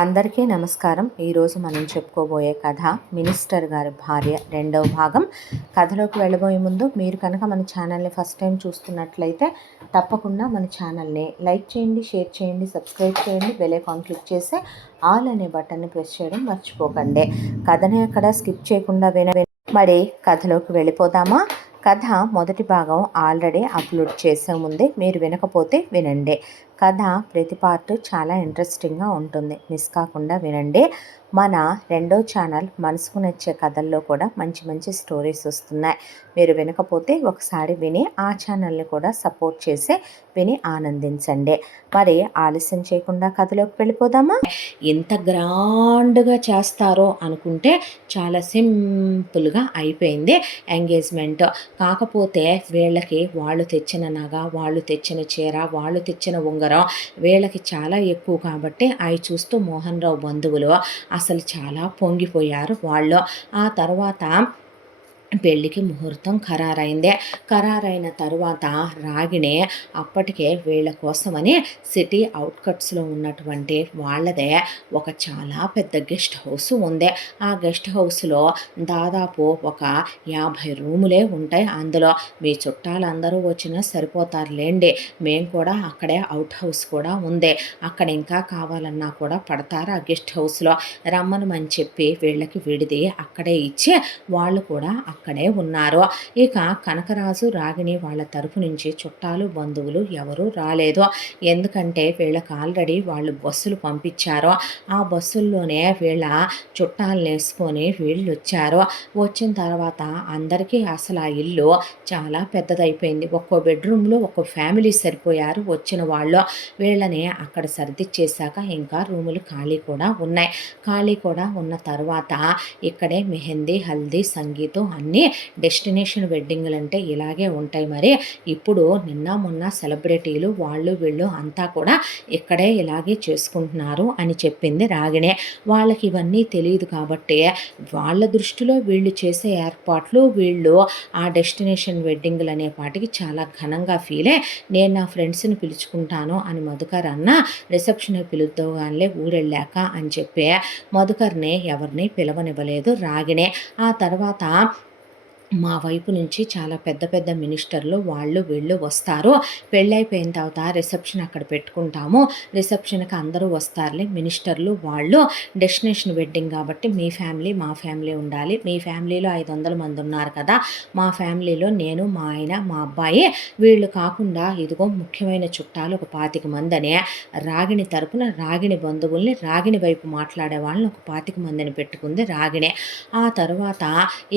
అందరికీ నమస్కారం. ఈరోజు మనం చెప్పుకోబోయే కథ మినిస్టర్ గారి భార్య రెండవ భాగం. కథలోకి వెళ్ళబోయే ముందు మీరు కనుక మన ఛానల్ని ఫస్ట్ టైం చూస్తున్నట్లయితే తప్పకుండా మన ఛానల్ని లైక్ చేయండి, షేర్ చేయండి, సబ్స్క్రైబ్ చేయండి, బెల్ ఐకాన్ క్లిక్ చేసి ఆల్ అనే బటన్ని ప్రెస్ చేయడం మర్చిపోకండి. కథని అక్కడ స్కిప్ చేయకుండా మరి కథలోకి వెళ్ళిపోదామా? కథ మొదటి భాగం ఆల్రెడీ అప్లోడ్ చేసే ముందే మీరు వినకపోతే వినండి. కథ ప్రతి పార్ట్ చాలా ఇంట్రెస్టింగ్గా ఉంటుంది, మిస్ కాకుండా వినండి. మన రెండో ఛానల్ మనసుకు నచ్చే కథల్లో కూడా మంచి మంచి స్టోరీస్ వస్తున్నాయి. మీరు వినకపోతే ఒకసారి విని ఆ ఛానల్ని కూడా సపోర్ట్ చేసి విని ఆనందించండి. మరి ఆలస్యం చేయకుండా కథలోకి వెళ్ళిపోదామా? ఎంత గ్రాండ్గా చేస్తారో అనుకుంటే చాలా సింపుల్గా అయిపోయింది ఎంగేజ్మెంట్. కాకపోతే వీళ్ళకి వాళ్ళు తెచ్చిన నగ, వాళ్ళు తెచ్చిన చీర, వాళ్ళు తెచ్చిన ఉంగరం వీళ్ళకి చాలా ఎక్కువ కాబట్టి అవి చూస్తూ మోహన్ రావు బంధువులు అసలు చాలా పొంగిపోయారు వాళ్ళు. ఆ తర్వాత పెళ్ళికి ముహూర్తం ఖరారైన తరువాత రాగిణి అప్పటికే వీళ్ళ కోసమని సిటీ అవుట్కట్స్లో ఉన్నటువంటి వాళ్ళదే ఒక చాలా పెద్ద గెస్ట్ హౌస్ ఉంది. ఆ గెస్ట్ హౌస్లో దాదాపు ఒక 50 రూములే ఉంటాయి. అందులో మీ చుట్టాలందరూ వచ్చినా సరిపోతారులేండి, మేము కూడా అక్కడే అవుట్ హౌస్ కూడా ఉంది, అక్కడ ఇంకా కావాలన్నా కూడా పడతారు ఆ గెస్ట్ హౌస్లో, రమ్మనమని చెప్పి వీళ్ళకి విడిది అక్కడే ఇచ్చి వాళ్ళు కూడా అక్కడే ఉన్నారు. ఇక కనకరాజు రాగిణి వాళ్ళ తరపు నుంచి చుట్టాలు బంధువులు ఎవరూ రాలేదు. ఎందుకంటే వీళ్ళకి ఆల్రెడీ వాళ్ళు బస్సులు పంపించారు. ఆ బస్సుల్లోనే వీళ్ళ చుట్టాలను వేసుకొని వీళ్ళు వచ్చారు. వచ్చిన తర్వాత అందరికీ అసలు ఆ ఇల్లు చాలా పెద్దదైపోయింది. ఒక్కో బెడ్రూమ్లో ఒక్కో ఫ్యామిలీ సరిపోయారు వచ్చిన వాళ్ళు. వీళ్ళని అక్కడ సర్దిచ్చేశాక ఇంకా రూములు ఖాళీ కూడా ఉన్నాయి. ఖాళీ కూడా ఉన్న తర్వాత ఇక్కడే మెహందీ, హల్దీ, సంగీతం అన్నీ డెస్టినేషన్ వెడ్డింగ్లు అంటే ఇలాగే ఉంటాయి. మరి ఇప్పుడు నిన్న మొన్న సెలబ్రిటీలు వాళ్ళు వీళ్ళు అంతా కూడా ఇక్కడే ఇలాగే చేసుకుంటున్నారు అని చెప్పింది రాగిణి. వాళ్ళకి ఇవన్నీ తెలియదు కాబట్టి వాళ్ళ దృష్టిలో వీళ్ళు చేసే ఏర్పాట్లు, వీళ్ళు ఆ డెస్టినేషన్ వెడ్డింగ్లు అనే పాటికి చాలా ఘనంగా ఫీలే. నేను నా ఫ్రెండ్స్ని పిలుచుకుంటాను అని మధుకర్ అన్న, రిసెప్షన్ పిలుద్దాగానే ఊరెళ్ళాక అని చెప్పి మధుకర్ని ఎవరిని పిలవనివ్వలేదు రాగిణి. ఆ తర్వాత మా వైపు నుంచి చాలా పెద్ద పెద్ద మినిస్టర్లు వాళ్ళు వీళ్ళు వస్తారు. పెళ్ళైపోయిన తర్వాత రిసెప్షన్ అక్కడ పెట్టుకుంటాము, రిసెప్షన్కి అందరూ వస్తారులే మినిస్టర్లు వాళ్ళు. డెస్టినేషన్ వెడ్డింగ్ కాబట్టి మీ ఫ్యామిలీ మా ఫ్యామిలీ ఉండాలి, మీ ఫ్యామిలీలో 500 మంది ఉన్నారు కదా, మా ఫ్యామిలీలో నేను, మా ఆయన, మా అబ్బాయి, వీళ్ళు కాకుండా ఇదిగో ముఖ్యమైన చుట్టాలు ఒక 25 మంది అని రాగిణి తరపున రాగిణి బంధువుల్ని, రాగిణి వైపు మాట్లాడే వాళ్ళని ఒక 25 మందిని పెట్టుకుంది రాగిణి. ఆ తర్వాత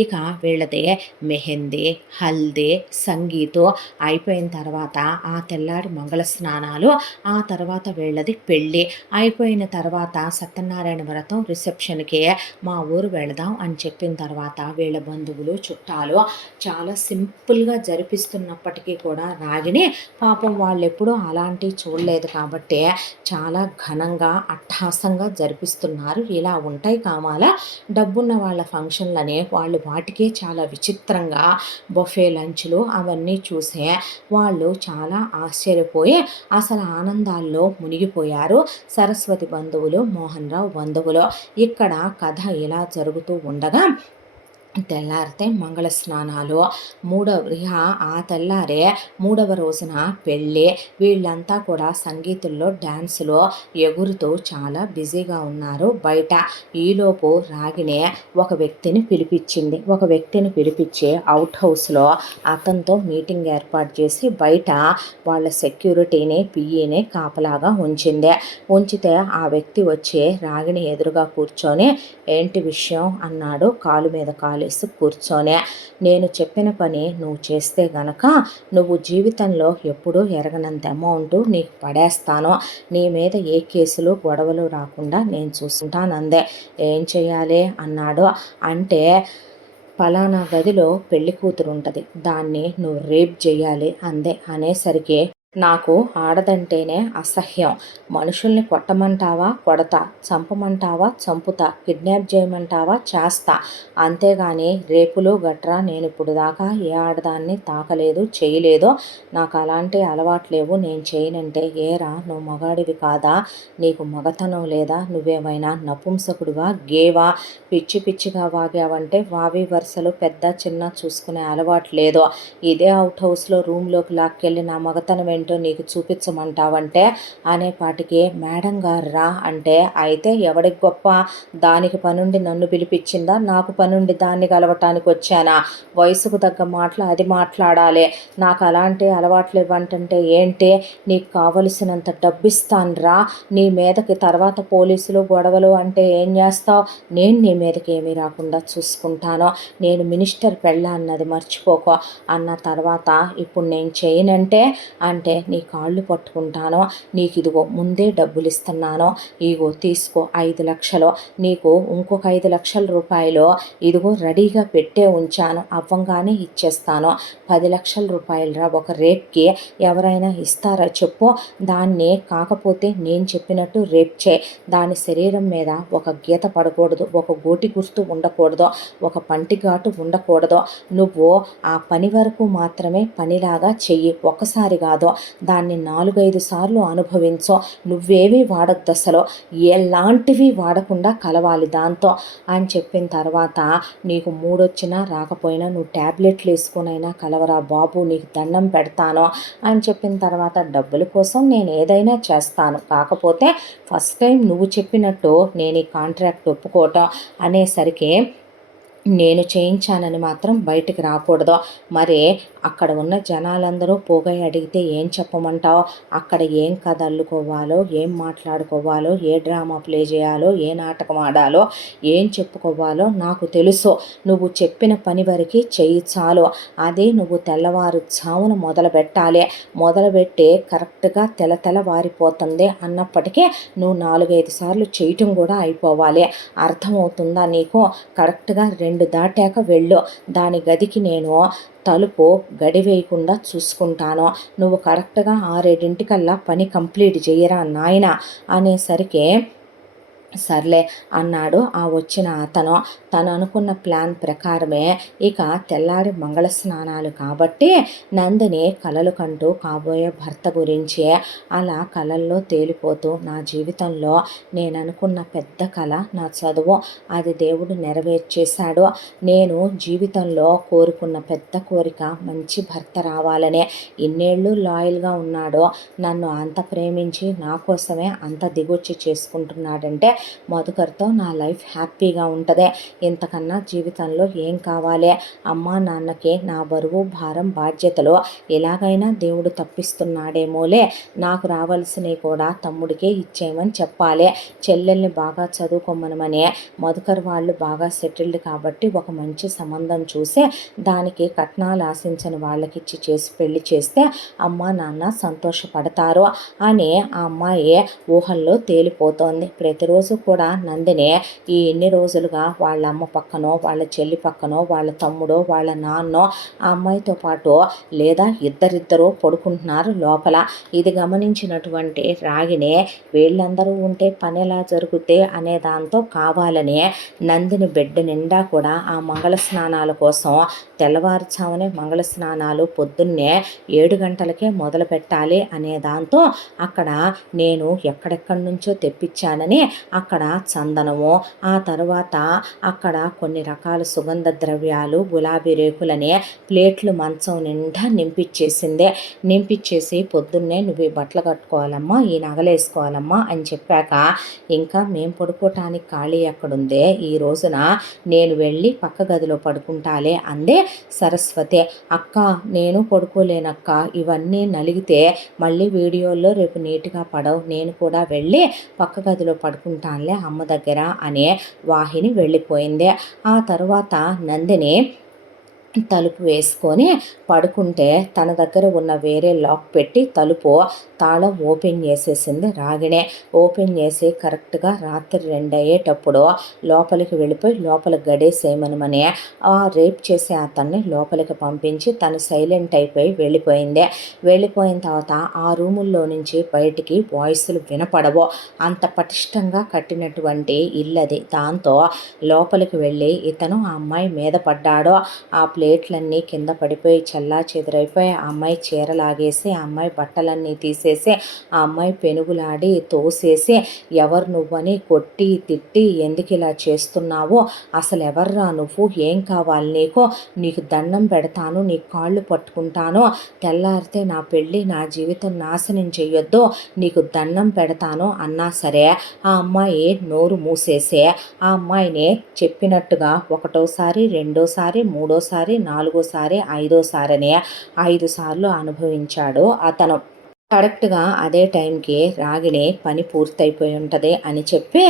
ఇక వీళ్ళదే మెహందీ, హల్దీ, సంగీతం అయిపోయిన తర్వాత ఆ తెల్లారి మంగళ స్నానాలు, ఆ తర్వాత వీళ్ళది పెళ్ళి అయిపోయిన తర్వాత సత్యనారాయణ వ్రతం రిసెప్షన్కి మా ఊరు వెళదాం అని చెప్పిన తర్వాత వీళ్ళ బంధువులు చుట్టాలు చాలా సింపుల్గా జరిపిస్తున్నప్పటికీ కూడా రాగిణి పాపం వాళ్ళు ఎప్పుడూ అలాంటివి చూడలేదు కాబట్టి చాలా ఘనంగా అట్టహాసంగా జరిపిస్తున్నారు. ఇలా ఉంటాయి కామాల డబ్బున్న వాళ్ళ ఫంక్షన్లని వాళ్ళు వాటికే చాలా విచిత్రంగా బొఫే లంచ్లు అవన్నీ చూసే వాళ్ళు చాలా ఆశ్చర్యపోయి అసలు ఆనందాల్లో మునిగిపోయారు సరస్వతి బంధువులు, మోహన్ రావు బంధువులు. ఇక్కడ కథ ఇలా జరుగుతూ ఉండగా తెల్లారితే మంగళ స్నానాలు, ఆ తెల్లారే 3వ రోజున పెళ్ళి. వీళ్ళంతా కూడా సంగీతంలో డ్యాన్సులో ఎగురుతూ చాలా బిజీగా ఉన్నారు బయట. ఈలోపు రాగిణి ఒక వ్యక్తిని పిలిపించి అవుట్ హౌస్లో అతనితో మీటింగ్ ఏర్పాటు చేసి బయట వాళ్ళ సెక్యూరిటీని, పిఈని కాపలాగా ఉంచితే ఆ వ్యక్తి వచ్చి రాగిణి ఎదురుగా కూర్చొని ఏంటి విషయం అన్నాడు. కాలు మీద కాలేసి కూర్చొని, నేను చెప్పిన పని నువ్వు చేస్తే గనక నువ్వు జీవితంలో ఎప్పుడూ ఎరగనంత అమౌంట్ నీకు పడేస్తాను, నీ మీద ఏ కేసులు గొడవలు రాకుండా నేను చూసుకుంటానందే. ఏం చేయాలి అన్నాడు. అంటే పలానా గదిలో పెళ్లి కూతురు ఉంటుంది, దాన్ని నువ్వు రేప్ చేయాలి అందే. అనేసరికి నాకు ఆడదంటేనే అసహ్యం. మనుషుల్ని కొట్టమంటావా కొడతా, చంపమంటావా చంపుతా, కిడ్నాప్ చేయమంటావా చేస్తా. అంతేగాని రేపులు గట్రా నేనిప్పుడు దాకా ఏ ఆడదాన్ని తాకలేదు, చేయలేదు. నాకు అలాంటి అలవాట్లేవు. నేను చేయనంటే ఏరా నువ్వు మగాడివి కాదా, నీకు మగతనం లేదా, నువ్వేమైనా నపుంసకుడివా, గేవా, పిచ్చి పిచ్చిగా వాగావంటే వావి వరుసలు పెద్ద చిన్న చూసుకునే అలవాటు లేదు. ఇదే అవుట్ హౌస్లో రూమ్లోకి లాక్కెళ్ళి నా మగతనం ఏంటో నీకు చూపించమంటావంటే అనేపాటికి మేడం గారు రా అంటే, అయితే ఎవడికి గొప్ప, దానికి పనుండి నన్ను పిలిపించిందా, నాకు పనుండి దాన్ని కలవటానికి వచ్చానా, వయసుకు తగ్గ మాటలు అది మాట్లాడాలి. నాకు అలాంటి అలవాట్లు ఇవ్వంటే ఏంటి, నీకు కావలసినంత డబ్బిస్తాను రా, నీ మీదకి తర్వాత పోలీసులు గొడవలు అంటే ఏం చేస్తావు, నేను నీ మీదకి ఏమీ రాకుండా చూసుకుంటాను, నేను మినిస్టర్ పెళ్ళా అన్నది మర్చిపోకో అన్న తర్వాత ఇప్పుడు నేను చేయనంటే అంటే నీ కాళ్ళు పట్టుకుంటాను, నీకు ఇదిగో ముందే డబ్బులు ఇస్తున్నాను, ఇగో తీసుకో 5 లక్షలు, నీకు ఇంకొక 5 లక్షల రూపాయలు ఇదిగో రెడీగా పెట్టే ఉంచాను, అవ్వంగానే ఇచ్చేస్తాను. 10 లక్షల రూపాయలు రా, ఒక రేప్కి ఎవరైనా ఇస్తారా చెప్పు, దాన్ని కాకపోతే నేను చెప్పినట్టు రేప్ చేయి, దాని శరీరం మీద ఒక గీత పడకూడదు, ఒక గోటి గుర్తు ఉండకూడదు, ఒక పంటి ఘాటు ఉండకూడదు, నువ్వు ఆ పని వరకు మాత్రమే పనిలాగా చెయ్యి, ఒక్కసారి కాదు, దాన్ని 4-5 సార్లు అనుభవించో, నువ్వేమీ వాడద్దు అసలు, ఎలాంటివి వాడకుండా కలవాలి దాంతో అని చెప్పిన తర్వాత, నీకు మూడొచ్చినా రాకపోయినా నువ్వు ట్యాబ్లెట్లు వేసుకునైనా కలవరా బాబు, నీకు దండం పెడతాను అని చెప్పిన తర్వాత, డబ్బుల కోసం నేను ఏదైనా చేస్తాను, కాకపోతే ఫస్ట్ టైం నువ్వు చెప్పినట్టు నేను ఈ కాంట్రాక్ట్ ఒప్పుకోవటం అనేసరికి నేను చేయించానని మాత్రం బయటికి రాకూడదు. మరి అక్కడ ఉన్న జనాలందరూ పోగై అడిగితే ఏం చెప్పమంటావు, అక్కడ ఏం కథ అల్లుకోవాలో, ఏం మాట్లాడుకోవాలో, ఏ డ్రామా ప్లే చేయాలో, ఏ నాటకం ఆడాలో, ఏం చెప్పుకోవాలో నాకు తెలుసు. నువ్వు చెప్పిన పని వరకు చెయ్యి చాలు, అదే నువ్వు తెల్లవారుజామున మొదలు పెట్టాలి, మొదలుపెట్టి కరెక్ట్గా తెల్లవారిపోతుంది అన్నప్పటికీ నువ్వు 4-5 సార్లు చేయటం కూడా అయిపోవాలి. అర్థమవుతుందా నీకు, కరెక్ట్గా 2 దాటాక వెళ్ళు, దాని గదికి నేను తలుపు గడివేయకుండా చూసుకుంటాను, నువ్వు కరెక్ట్గా 6-7 పని కంప్లీట్ చేయరా నాయన అనేసరికి సర్లే అన్నాడు ఆ వచ్చిన అతను. తను అనుకున్న ప్లాన్ ప్రకారమే ఇక తెల్లారి మంగళ స్నానాలు కాబట్టి నందిని కలలు కంటూ కాబోయే భర్త గురించి అలా కలల్లో తేలిపోతూ, నా జీవితంలో నేను అనుకున్న పెద్ద కళ నా చదువు, అది దేవుడు నెరవేర్చేశాడు, నేను జీవితంలో కోరుకున్న పెద్ద కోరిక మంచి భర్త రావాలనే, ఇన్నేళ్ళు లాయల్గా ఉన్నాడో, నన్ను అంత ప్రేమించి నా కోసమే అంత దిగొచ్చి చేసుకుంటున్నాడంటే మధుకర్తో నా లైఫ్ హ్యాపీగా ఉంటుంది, ఇంతకన్నా జీవితంలో ఏం కావాలి, అమ్మా నాన్నకి నా బరువు భారం బాధ్యతలు ఎలాగైనా దేవుడు తప్పిస్తున్నాడేమోలే, నాకు రావాల్సినవి కూడా తమ్ముడికే ఇచ్చేయమని చెప్పాలి, చెల్లెల్ని బాగా చదువుకోమనమని, మధుకర్ వాళ్ళు బాగా సెటిల్డ్ కాబట్టి ఒక మంచి సంబంధం చూసి దానికి కట్నాలు ఆశించని వాళ్ళకిచ్చి చేసి పెళ్లి చేస్తే అమ్మా నాన్న సంతోషపడతారు అని ఆ అమ్మాయి ఊహల్లో తేలిపోతోంది. ప్రతిరోజు కూడా నందిని ఈ ఎన్ని రోజులుగా వాళ్ళ అమ్మ పక్కనో, వాళ్ళ చెల్లి పక్కనో, వాళ్ళ తమ్ముడో, వాళ్ళ నాన్నో ఆ అమ్మాయితో పాటు లేదా ఇద్దరిద్దరూ పడుకుంటున్నారు లోపల. ఇది గమనించినటువంటి రాగిని, వీళ్ళందరూ ఉంటే పని ఎలా జరుగుతే అనే దాంతో కావాలని నందిని బిడ్డ నిండా కూడా ఆ మంగళ స్నానాల కోసం తెల్లవారుజామునే మంగళ స్నానాలు పొద్దున్నే 7 గంటలకే మొదలు పెట్టాలి అనే దాంతో అక్కడ నేను ఎక్కడెక్కడి నుంచో తెప్పించానని అక్కడ చందనము, ఆ తర్వాత అక్కడ కొన్ని రకాల సుగంధ ద్రవ్యాలు, గులాబీ రేకులని ప్లేట్లు మంచం నిండా నింపించేసి పొద్దున్నే నువ్వు ఈ బట్టలు కట్టుకోవాలమ్మా, ఈ నగలు వేసుకోవాలమ్మా అని చెప్పాక, ఇంకా మేము పడుకోవటానికి ఖాళీ ఎక్కడుందే, ఈ రోజున నేను వెళ్ళి పక్క గదిలో పడుకుంటాలే అందే సరస్వతి. అక్క నేను పడుకోలేనక్క, ఇవన్నీ నలిగితే మళ్ళీ వీడియోల్లో రేపు నీట్గా పడవు, నేను కూడా వెళ్ళి పక్క గదిలో పడుకుంటానులే అమ్మ దగ్గర అనే వాహిని వెళ్ళిపోయింది. ఆ తర్వాత నందిని తలుపు వేసుకొని పడుకుంటే తన దగ్గర ఉన్న వేరే లాక్ పెట్టి తలుపు తాళం ఓపెన్ చేసేసింది రాగిణే. ఓపెన్ చేసి కరెక్ట్గా రాత్రి 2 అయ్యేటప్పుడు లోపలికి వెళ్ళిపోయి లోపల గడేసేయమనమని రేప్ చేసే అతన్ని లోపలికి పంపించి తను సైలెంట్ అయిపోయి వెళ్ళిపోయింది. వెళ్ళిపోయిన తర్వాత ఆ రూముల్లో నుంచి బయటికి వాయిస్లు వినపడవు. అంత పటిష్టంగా కట్టినటువంటి ఇల్లది. దాంతో లోపలికి వెళ్ళి ఇతను ఆ అమ్మాయి మీద పడ్డాడు. ఆ ప్లేట్లన్నీ కింద పడిపోయి చల్లా చెదురైపోయి ఆ అమ్మాయి చీర లాగేసి ఆ అమ్మాయి బట్టలన్నీ తీసేసి ఆ అమ్మాయి పెనుగులాడి తోసేసి ఎవరు నువ్వని కొట్టి తిట్టి ఎందుకు ఇలా చేస్తున్నావో, అసలు ఎవర్రా నువ్వు, ఏం కావాలి నీకు దండం పెడతాను, నీ కాళ్ళు పట్టుకుంటాను, తెల్లారితే నా పెళ్ళి నా జీవితం నాశనం చెయ్యొద్దు, నీకు దండం పెడతాను అన్నా సరే ఆ అమ్మాయి నోరు మూసేసే ఆ అమ్మాయిని చెప్పినట్టుగా ఒకటోసారి, రెండోసారి, మూడోసారి, నాలుగోసారి, ఐదోసారి అని 5 సార్లు అనుభవించాడు అతను. కరెక్ట్గా అదే టైంకి రాగిణి పని పూర్తయిపోయి ఉంటుంది అని చెప్పి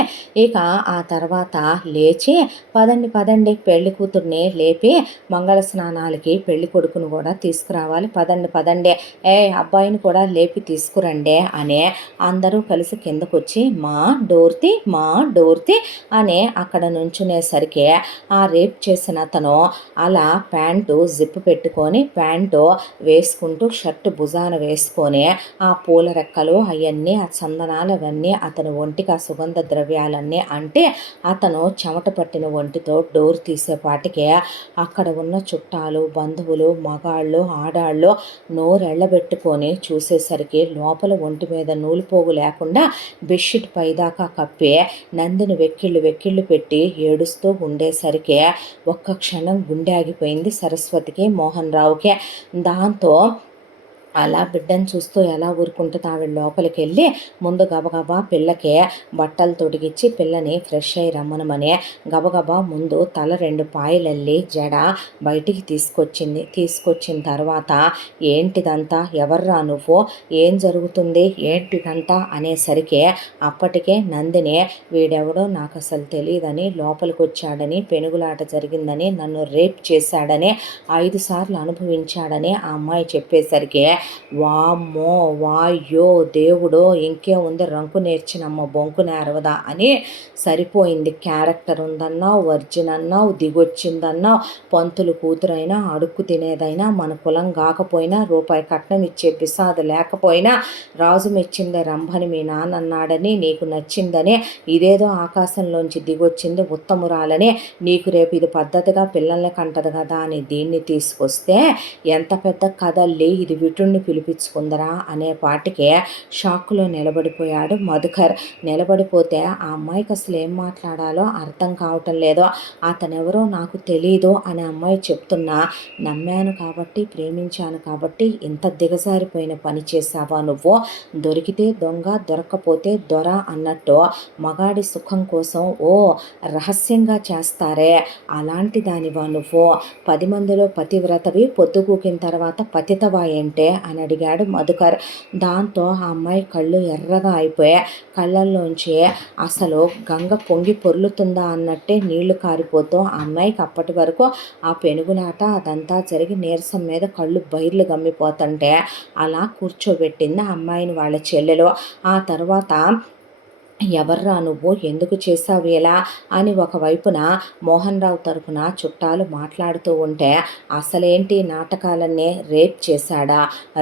ఇక ఆ తర్వాత లేచి పదండి పెళ్లి కూతుర్ని లేపి మంగళ స్నానాలకి పెళ్లి కొడుకును కూడా తీసుకురావాలి, పదండి అబ్బాయిని కూడా లేపి తీసుకురండి అని అందరూ కలిసి కిందకొచ్చి మా డోర్తి అని అక్కడ నుంచునేసరికి ఆ రేప్ చేసిన అతను అలా ప్యాంటు జిప్పు పెట్టుకొని ప్యాంటు వేసుకుంటూ షర్టు భుజాన వేసుకొని ఆ పూల రెక్కలు అవన్నీ ఆ చందనాలు అవన్నీ అతని ఒంటికి ఆ సుగంధ ద్రవ్యాలన్నీ అంటే అతను చెమట పట్టిన ఒంటితో డోర్ తీసేపాటికే అక్కడ ఉన్న చుట్టాలు, బంధువులు, మగాళ్ళు, ఆడాళ్ళు నోరెళ్ళబెట్టుకొని చూసేసరికి లోపల ఒంటి మీద నూలుపోగు లేకుండా బెడ్షీట్ పైదాకా కప్పి నందిని వెక్కిళ్ళు పెట్టి ఏడుస్తూ ఉండేసరికి ఒక్క క్షణం గుండె ఆగిపోయింది సరస్వతికి, మోహన్ రావుకి. దాంతో అలా బిడ్డను చూస్తూ ఎలా ఊరుకుంటుంది ఆవిడ లోపలికి వెళ్ళి ముందు గబగబా పిల్లకి బట్టలు తొడిగిచ్చి పిల్లని ఫ్రెష్ అయ్యి రమ్మనమని గబగబా ముందు తల 2 పాయలల్లి జడ బయటికి తీసుకొచ్చిన తర్వాత ఏంటిదంతా, ఎవర్రా నువ్వు, ఏం జరుగుతుంది, ఏంటిదంతా అనేసరికి అప్పటికే నందిని వీడెవడో నాకు అసలు తెలియదని, లోపలికి వచ్చాడని, పెనుగులాట జరిగిందని, నన్ను రేప్ చేశాడని, 5 సార్లు అనుభవించాడని ఆ అమ్మాయి చెప్పేసరికి వామ్మో వాయ్యో దేవుడో ఇంకే ఉంది రంకు నేర్చినమ్మ బొంకు నేరవదా అని సరిపోయింది. క్యారెక్టర్ ఉందన్నావు, వర్జిన్ అన్నావు, దిగొచ్చిందన్నావు, పంతులు కూతురైనా అడుక్కు తినేదైనా మన కులం కాకపోయినా రూపాయి కట్నం ఇచ్చే పిసాదు లేకపోయినా రాజు మెచ్చిందే రంభని మీ నాన్న అన్నాడని, నీకు నచ్చిందని, ఇదేదో ఆకాశంలోంచి దిగొచ్చింది ఉత్తమురాలని, నీకు రేపు ఇది పద్ధతిగా పిల్లల్ని కంటదు కదా అని దీన్ని తీసుకొస్తే ఎంత పెద్ద కథల్లి ఇది విటుణ్ణి పిలిపించుకుందరా అనే పాటికే షాక్లో నిలబడిపోయాడు మధుకర్. నిలబడిపోతే ఆ అమ్మాయికి అసలు ఏం మాట్లాడాలో అర్థం కావటం లేదో. అతనెవరో నాకు తెలీదు అని అమ్మాయి చెప్తున్నా, నమ్మాను కాబట్టి, ప్రేమించాను కాబట్టి ఇంత దిగజారిపోయిన పని చేశావా నువ్వు, దొరికితే దొంగ దొరక్కపోతే దొర అన్నట్టు మగాడి సుఖం కోసం రహస్యంగా చేస్తారే అలాంటి దానివా నువ్వు, 10 మందిలో పతివ్రతవి పొద్దుగూకిన తర్వాత పతితవా ఏంటే అని అడిగాడు మధుకర్. దాంతో ఆ అమ్మాయి కళ్ళు ఎర్రగా అయిపోయాయి. కళ్ళల్లోంచి అసలు గంగ పొంగి పొర్లుతుందా అన్నట్టే నీళ్లు కారిపోతూ ఆ అమ్మాయికి అప్పటి వరకు ఆ పెనుగులాట అదంతా జరిగి నీరసం మీద కళ్ళు బైర్లు గమ్మిపోతుంటే అలా కూర్చోబెట్టింది ఆ అమ్మాయిని వాళ్ళ చెల్లెలు. ఆ తర్వాత ఎవర్రా నువ్వు, ఎందుకు చేసావు ఇలా అని ఒకవైపున మోహన్ రావు తరఫున చుట్టాలు మాట్లాడుతూ ఉంటే అసలేంటి నాటకాలన్నీ రేప్ చేశాడా,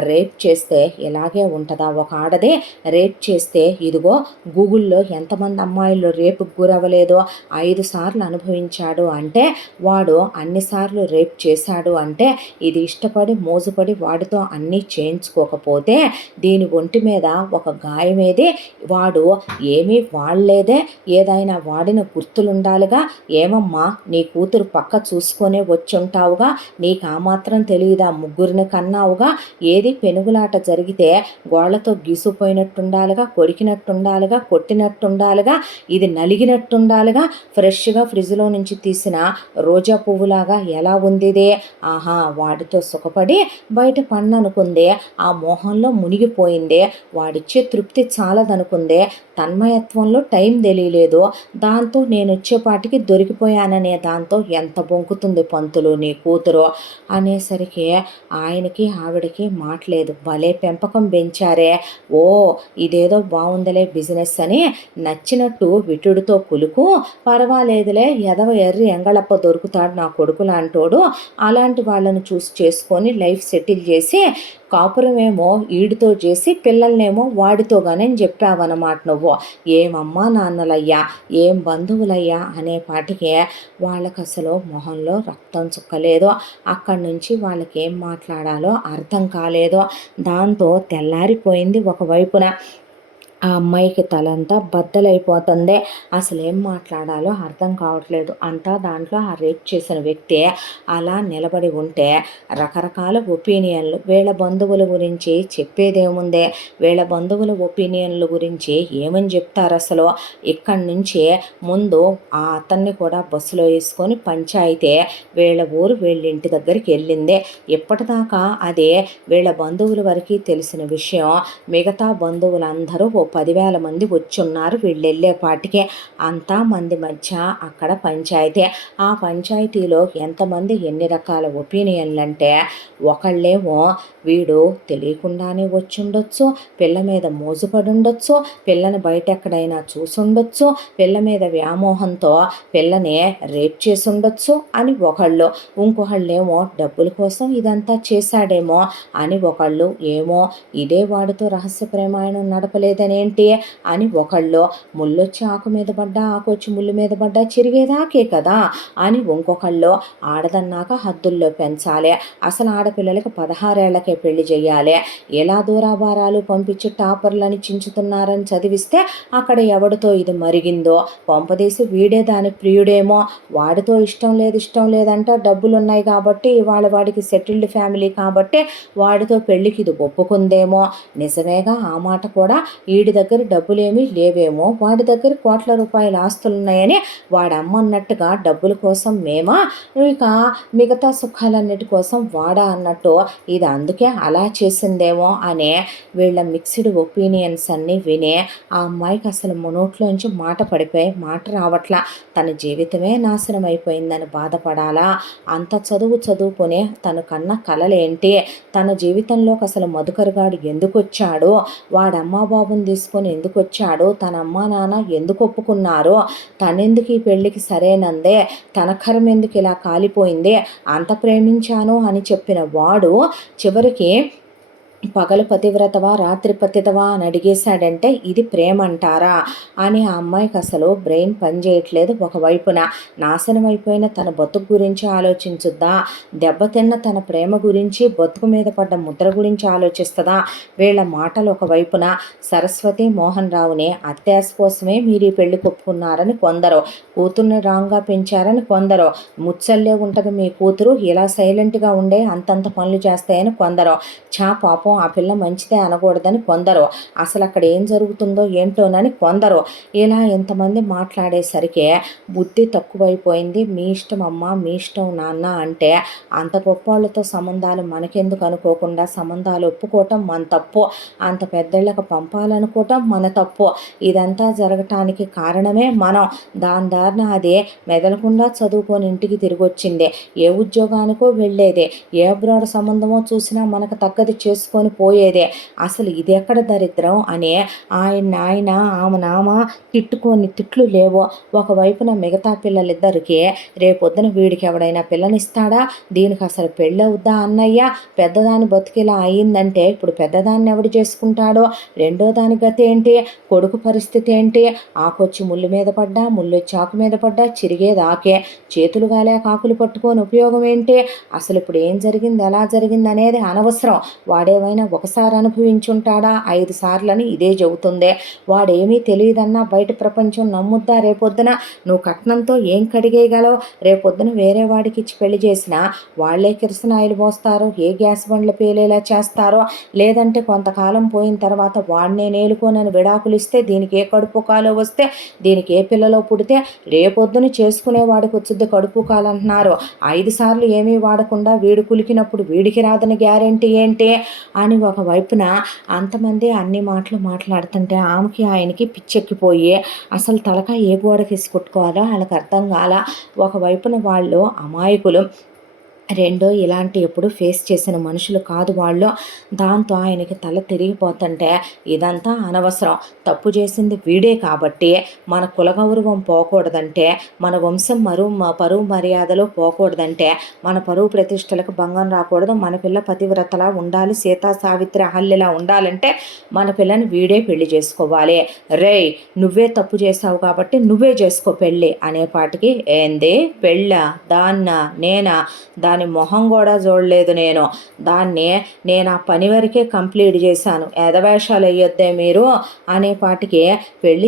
రేప్ చేస్తే ఇలాగే ఉంటుందా, ఒక ఆడదే రేప్ చేస్తే ఇదిగో గూగుల్లో ఎంతమంది అమ్మాయిలు రేపుకు గురవ్వలేదో 5 సార్లు అనుభవించాడు అంటే వాడు అన్నిసార్లు రేప్ చేశాడు అంటే ఇది ఇష్టపడి మోజుపడి వాడితో అన్నీ చేయించుకోకపోతే దీని ఒంటి మీద ఒక గాయమేది, వాడు ఏమీ వాడలేదే, ఏదైనా వాడిన గుర్తులుండాలిగా, ఏమమ్మా నీ కూతురు పక్క చూసుకొనే వచ్చుంటావుగా, నీకు ఆ మాత్రం తెలియదా, ముగ్గురిని కన్నావుగా, ఏది పెనుగులాట జరిగితే గోళ్లతో గీసుపోయినట్టుండాలిగా, కొరికినట్టుండాలిగా, కొట్టినట్టుండాలిగా, ఇది నలిగినట్టుండాలిగా, ఫ్రెష్గా ఫ్రిడ్జ్లో నుంచి తీసిన రోజా పువ్వులాగా ఎలా ఉందిదే, ఆహా వాడితో సుఖపడి బయట పన్ననుకుందే, ఆ మోహంలో మునిగిపోయిందే, వాడిచ్చే తృప్తి చాలదనుకుందే, తన్మయ తన్మయత్వంలో టైం తెలియలేదు. దాంతో నేను వచ్చేపాటికి దొరికిపోయాననే దాంతో ఎంత బొంకుతుంది పంతులు నీ కూతురు అనేసరికి ఆయనకి ఆవిడకి మాట్లేదు. భలే పెంపకం పెంచారే, ఓ ఇదేదో బాగుందలే బిజినెస్ అని నచ్చినట్టు విటుడితో కులుకు, పర్వాలేదులే ఎదవ ఎర్రి ఎంగళప్ప దొరుకుతాడు నా కొడుకు లాంటోడు, అలాంటి వాళ్ళను చూసి చేసుకొని లైఫ్ సెటిల్ చేసి కాపురమేమో ఈడితో చేసి పిల్లల్నేమో వాడితోగానే చెప్పావన్నమాట నువ్వు. ఏమమ్మా నాన్నలయ్యా, ఏం బంధువులయ్యా అనేపాటికే వాళ్ళకి అసలు మొహంలో రక్తం చుక్కలేదు. అక్కడి నుంచి వాళ్ళకి ఏం మాట్లాడాలో అర్థం కాలేదు. దాంతో తెల్లారిపోయింది. ఒకవైపున ఆ అమ్మాయికి తలంతా బద్దలైపోతుంది. అసలు ఏం మాట్లాడాలో అర్థం కావట్లేదు. అంతా దాంట్లో ఆ రేప్ చేసిన వ్యక్తి అలా నిలబడి ఉంటే రకరకాల ఒపీనియన్లు, వీళ్ళ బంధువుల గురించి చెప్పేదేముంది, వీళ్ళ బంధువుల ఒపీనియన్ల గురించి ఏమని చెప్తారు అసలు. ఇక్కడి నుంచి ముందు ఆ అతన్ని కూడా బస్సులో వేసుకొని పంచాయితీ వీళ్ళ ఊరు వీళ్ళ ఇంటి దగ్గరికి వెళ్ళింది. ఇప్పటిదాకా అదే వీళ్ళ బంధువుల వరకు తెలిసిన విషయం. మిగతా బంధువులందరూ 10,000 మంది వచ్చున్నారు వీళ్ళు వెళ్ళేపాటికే. అంతా మంది మధ్య అక్కడ పంచాయతీ. ఆ పంచాయతీలో ఎంతమంది ఎన్ని రకాల ఒపీనియన్లు అంటే, ఒకళ్ళేమో వీడు తెలియకుండానే వచ్చుండొచ్చు, పిల్ల మీద మోజుపడి ఉండొచ్చు, పిల్లని బయట ఎక్కడైనా చూసుండొచ్చు, పిల్ల మీద వ్యామోహంతో పిల్లని రేప్ చేసి ఉండొచ్చు అని ఒకళ్ళు, ఇంకొకళ్ళేమో డబ్బుల కోసం ఇదంతా చేశాడేమో అని ఒకళ్ళు, ఏమో ఇదే వాడితో రహస్య ప్రేమాయణం నడపలేదనేంటి అని ఒకళ్ళు, ముళ్ళొచ్చి ఆకు మీద పడ్డా ఆకొచ్చి ముళ్ళు మీద పడ్డా చిరిగేదాకే కదా అని ఇంకొకళ్ళు, ఆడదన్నాక హద్దుల్లో పెంచాలి, అసలు ఆడపిల్లలకి 16 ఏళ్లకే పెళ్లి చేయాలి, ఎలా దూరాభారాలు పంపించి టాపర్లని చించుతున్నారని చదివిస్తే అక్కడ ఎవడితో ఇది మరిగిందో, పంపదీసి వీడే దాని ప్రియుడేమో, వాడితో ఇష్టం లేదంటే డబ్బులున్నాయి కాబట్టి ఇవాళ వాడికి సెటిల్డ్ ఫ్యామిలీ కాబట్టి వాడితో పెళ్ళికి ఇది ఒప్పుకుందేమో, నిజమేగా ఆ మాట కూడా, వీడి దగ్గర డబ్బులేమీ లేవేమో, వాడి దగ్గర కోట్ల రూపాయల ఆస్తులున్నాయని వాడమ్మన్నట్టుగా డబ్బుల కోసం మేమా, ఇక మిగతా సుఖాలన్నిటి కోసం వాడా అన్నట్టు ఇది అందుకే అలా చేసిందేమో అనే వీళ్ళ మిక్స్డ్ ఒపీనియన్స్ అన్నీ విని ఆ అమ్మాయికి అసలు నోట్లోంచి మాట పడిపోయి మాట రావట్లా. తన జీవితమే నాశనం అయిపోయిందని బాధపడాలా, అంత చదువుకునే తను కన్న కలలేంటి, తన జీవితంలోకి అసలు మధుకరుగాడు ఎందుకు వచ్చాడు, వాడమ్మా బాబుని తీసుకొని ఎందుకు వచ్చాడు, తన అమ్మా నాన్న ఎందుకు ఒప్పుకున్నారు, తనెందుకు ఈ పెళ్ళికి సరేనందే, తన కరం ఎందుకు ఇలా కాలిపోయింది, అంత ప్రేమించాను అని చెప్పిన వాడు చివరికి పగలు పతివ్రతవా రాత్రి పతితవా అని అడిగేశాడంటే ఇది ప్రేమ అంటారా అని ఆ అమ్మాయికి అసలు బ్రెయిన్ పనిచేయట్లేదు. ఒకవైపున నాశనం అయిపోయిన తన బతుకు గురించి ఆలోచించుద్దా, దెబ్బతిన్న తన ప్రేమ గురించి, బతుకు మీద పడ్డ ముద్ర గురించి ఆలోచిస్తుందా. వీళ్ళ మాటలు ఒకవైపున సరస్వతి మోహన్ రావుని అత్యాశ కోసమే మీరు ఈ పెళ్లి కొప్పుకున్నారని కొందరు, కూతుర్ని రాంగ్గా పెంచారని కొందరు, ముచ్చల్లే ఉంటుంది మీ కూతురు ఇలా సైలెంట్గా ఉండే అంతంత పనులు చేస్తాయని కొందరు, పాపం ఆ పిల్ల మంచిదే అనకూడదని కొందరు, అసలు అక్కడ ఏం జరుగుతుందో ఏంటోనని కొందరు, ఇలా ఎంతమంది మాట్లాడేసరికి బుద్ధి తక్కువైపోయింది. మీ ఇష్టం అమ్మ, మీ ఇష్టం నాన్న అంటే అంత గొప్ప వాళ్ళతో సంబంధాలు మనకెందుకు అనుకోకుండా సంబంధాలు ఒప్పుకోవటం మన తప్పు, అంత పెద్దళ్ళకి పంపాలనుకోవటం మన తప్పు, ఇదంతా జరగటానికి కారణమే మనం. దాని దారిన అది మెదలకుండా చదువుకొని ఇంటికి తిరిగి వచ్చింది, ఏ ఉద్యోగానికో వెళ్ళేదే, ఏ అబ్రాడ్ సంబంధమో చూసినా మనకు తగ్గది చేసుకొని పోయేదే, అసలు ఇది ఎక్కడ దరిద్రం అని ఆయన ఆమె నామ తిట్టుకొని తిట్లు లేవో. ఒకవైపున మిగతా పిల్లలిద్దరికీ రేపొద్దున వీడికి ఎవడైనా పిల్లనిస్తాడా, దీనికి అసలు పెళ్ళవుద్దా అన్నయ్య, పెద్దదాని బతికిలా అయ్యిందంటే ఇప్పుడు పెద్దదాన్ని ఎవడు చేసుకుంటాడో, రెండో దాని గతి ఏంటి, కొడుకు పరిస్థితి ఏంటి, ఆకొచ్చి ముళ్ళు మీద పడ్డా ముళ్ళొచ్చి ఆకు మీద పడ్డా చిరిగేదాకే, చేతులు గాలే కాకులు పట్టుకొని ఉపయోగం ఏంటి, అసలు ఇప్పుడు ఏం జరిగింది ఎలా జరిగింది అనేది అనవసరం, వాడేమైనా ఒకసారి అనుభవించుంటాడా 5 సార్లని ఇదే చెబుతుందే, వాడేమీ తెలియదన్నా బయట ప్రపంచం నమ్ముద్దా, రేపొద్దున నువ్వు కట్నంతో ఏం కడిగేయగలవు, రేపొద్దున వేరే వాడికి ఇచ్చి పెళ్లి చేసినా వాళ్ళే కిరసనాయిలు పోస్తారో, ఏ గ్యాస్ బండ్లు పేలేలా చేస్తారో, లేదంటే కొంతకాలం పోయిన తర్వాత వాడినే నేలుకోనని విడాకులు ఇస్తే దీనికి ఏ కడుపు కాలో వస్తే, దీనికి ఏ పిల్లలో పుడితే రేపొద్దున చేసుకునే వాడికి వచ్చుద్ది కడుపు కాలంటున్నారు. 5 సార్లు ఏమీ వాడకుండా వీడు కులికినప్పుడు వీడికి రాదని గ్యారెంటీ ఏంటి అని ఒకవైపున అంతమంది అన్ని మాటలు మాట్లాడుతుంటే ఆమెకి ఆయనకి పిచ్చెక్కిపోయి అసలు తలకాయ ఏ గోడకేసి కొట్టుకోవాలో వాళ్ళకి అర్థం కాల. ఒకవైపున వాళ్ళు అమాయకులు, రెండో ఇలాంటి ఎప్పుడు ఫేస్ చేసిన మనుషులు కాదు వాళ్ళు. దాంతో ఆయనకి తల తిరిగిపోతుంటే ఇదంతా అనవసరం, తప్పు చేసింది వీడే కాబట్టి మన కులగౌరవం పోకూడదంటే, మన వంశం పరువు మర్యాదలు పోకూడదంటే, మన పరువు ప్రతిష్టలకు భంగం రాకూడదు, మన పిల్ల పతివ్రతలా ఉండాలి, సీతా సావిత్రి అహల్యలా ఉండాలంటే మన పిల్లని వీడే పెళ్లి చేసుకోవాలి. రేయ్ నువ్వే తప్పు చేసావు కాబట్టి నువ్వే చేసుకో పెళ్ళి అనేపాటికి ఏంది పెళ్ళ దాన్న నేనా, దాని మొహం కూడా చూడలేదు నేను ఆ పని వరకే కంప్లీట్ చేశాను, ఎదవేషాలు వేయొద్దే మీరు అనేపాటికి పెళ్లి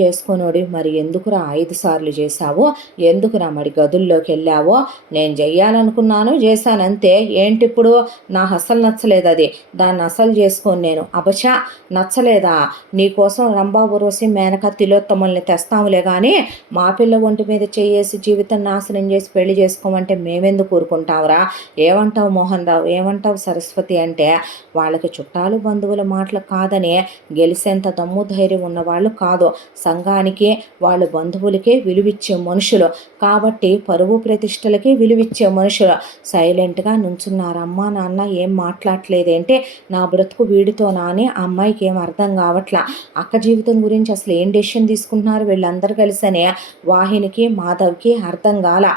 చేసుకోనోడి మరి ఎందుకురా 5 సార్లు చేశావు, ఎందుకురా మరి గదుల్లోకి వెళ్ళావో, నేను చెయ్యాలనుకున్నాను చేశానంతే, ఏంటిప్పుడు నాకు అసలు నచ్చలేదు అది, దాన్ని అసలు చేసుకోను నేను. అబచా నచ్చలేదా, నీకోసం రంభా ఊర్వశి మేనక తిలోత్తముల్ని తెస్తాములే కానీ మా పిల్ల ఒంటి మీద చేసి జీవితం నాశనం చేసి పెళ్లి చేసుకోమంటే మేమెందుకు కూరుకుంటావురా, ఏమంటావు మోహన్ రావు, ఏమంటావు సరస్వతి అంటే వాళ్ళకి చుట్టాలు బంధువుల మాటలు కాదని గెలిసేంత దమ్ము ధైర్యం ఉన్నవాళ్ళు కాదు, సంఘానికి వాళ్ళ బంధువులకే విలువిచ్చే మనుషులు కాబట్టి పరువు ప్రతిష్టలకి విలువిచ్చే మనుషులు సైలెంట్గా నుంచున్నారు. అమ్మ నాన్న ఏం మాట్లాడలేదేంటి, నా బ్రతుకు వీడితోనా అని ఆ అమ్మాయికి ఏం అర్థం కావట్లా. అక్క జీవితం గురించి అసలు ఏం డెసిషన్ తీసుకుంటున్నారు వీళ్ళందరూ కలిసని వాహినికి మాధవ్కి అర్థం కాల.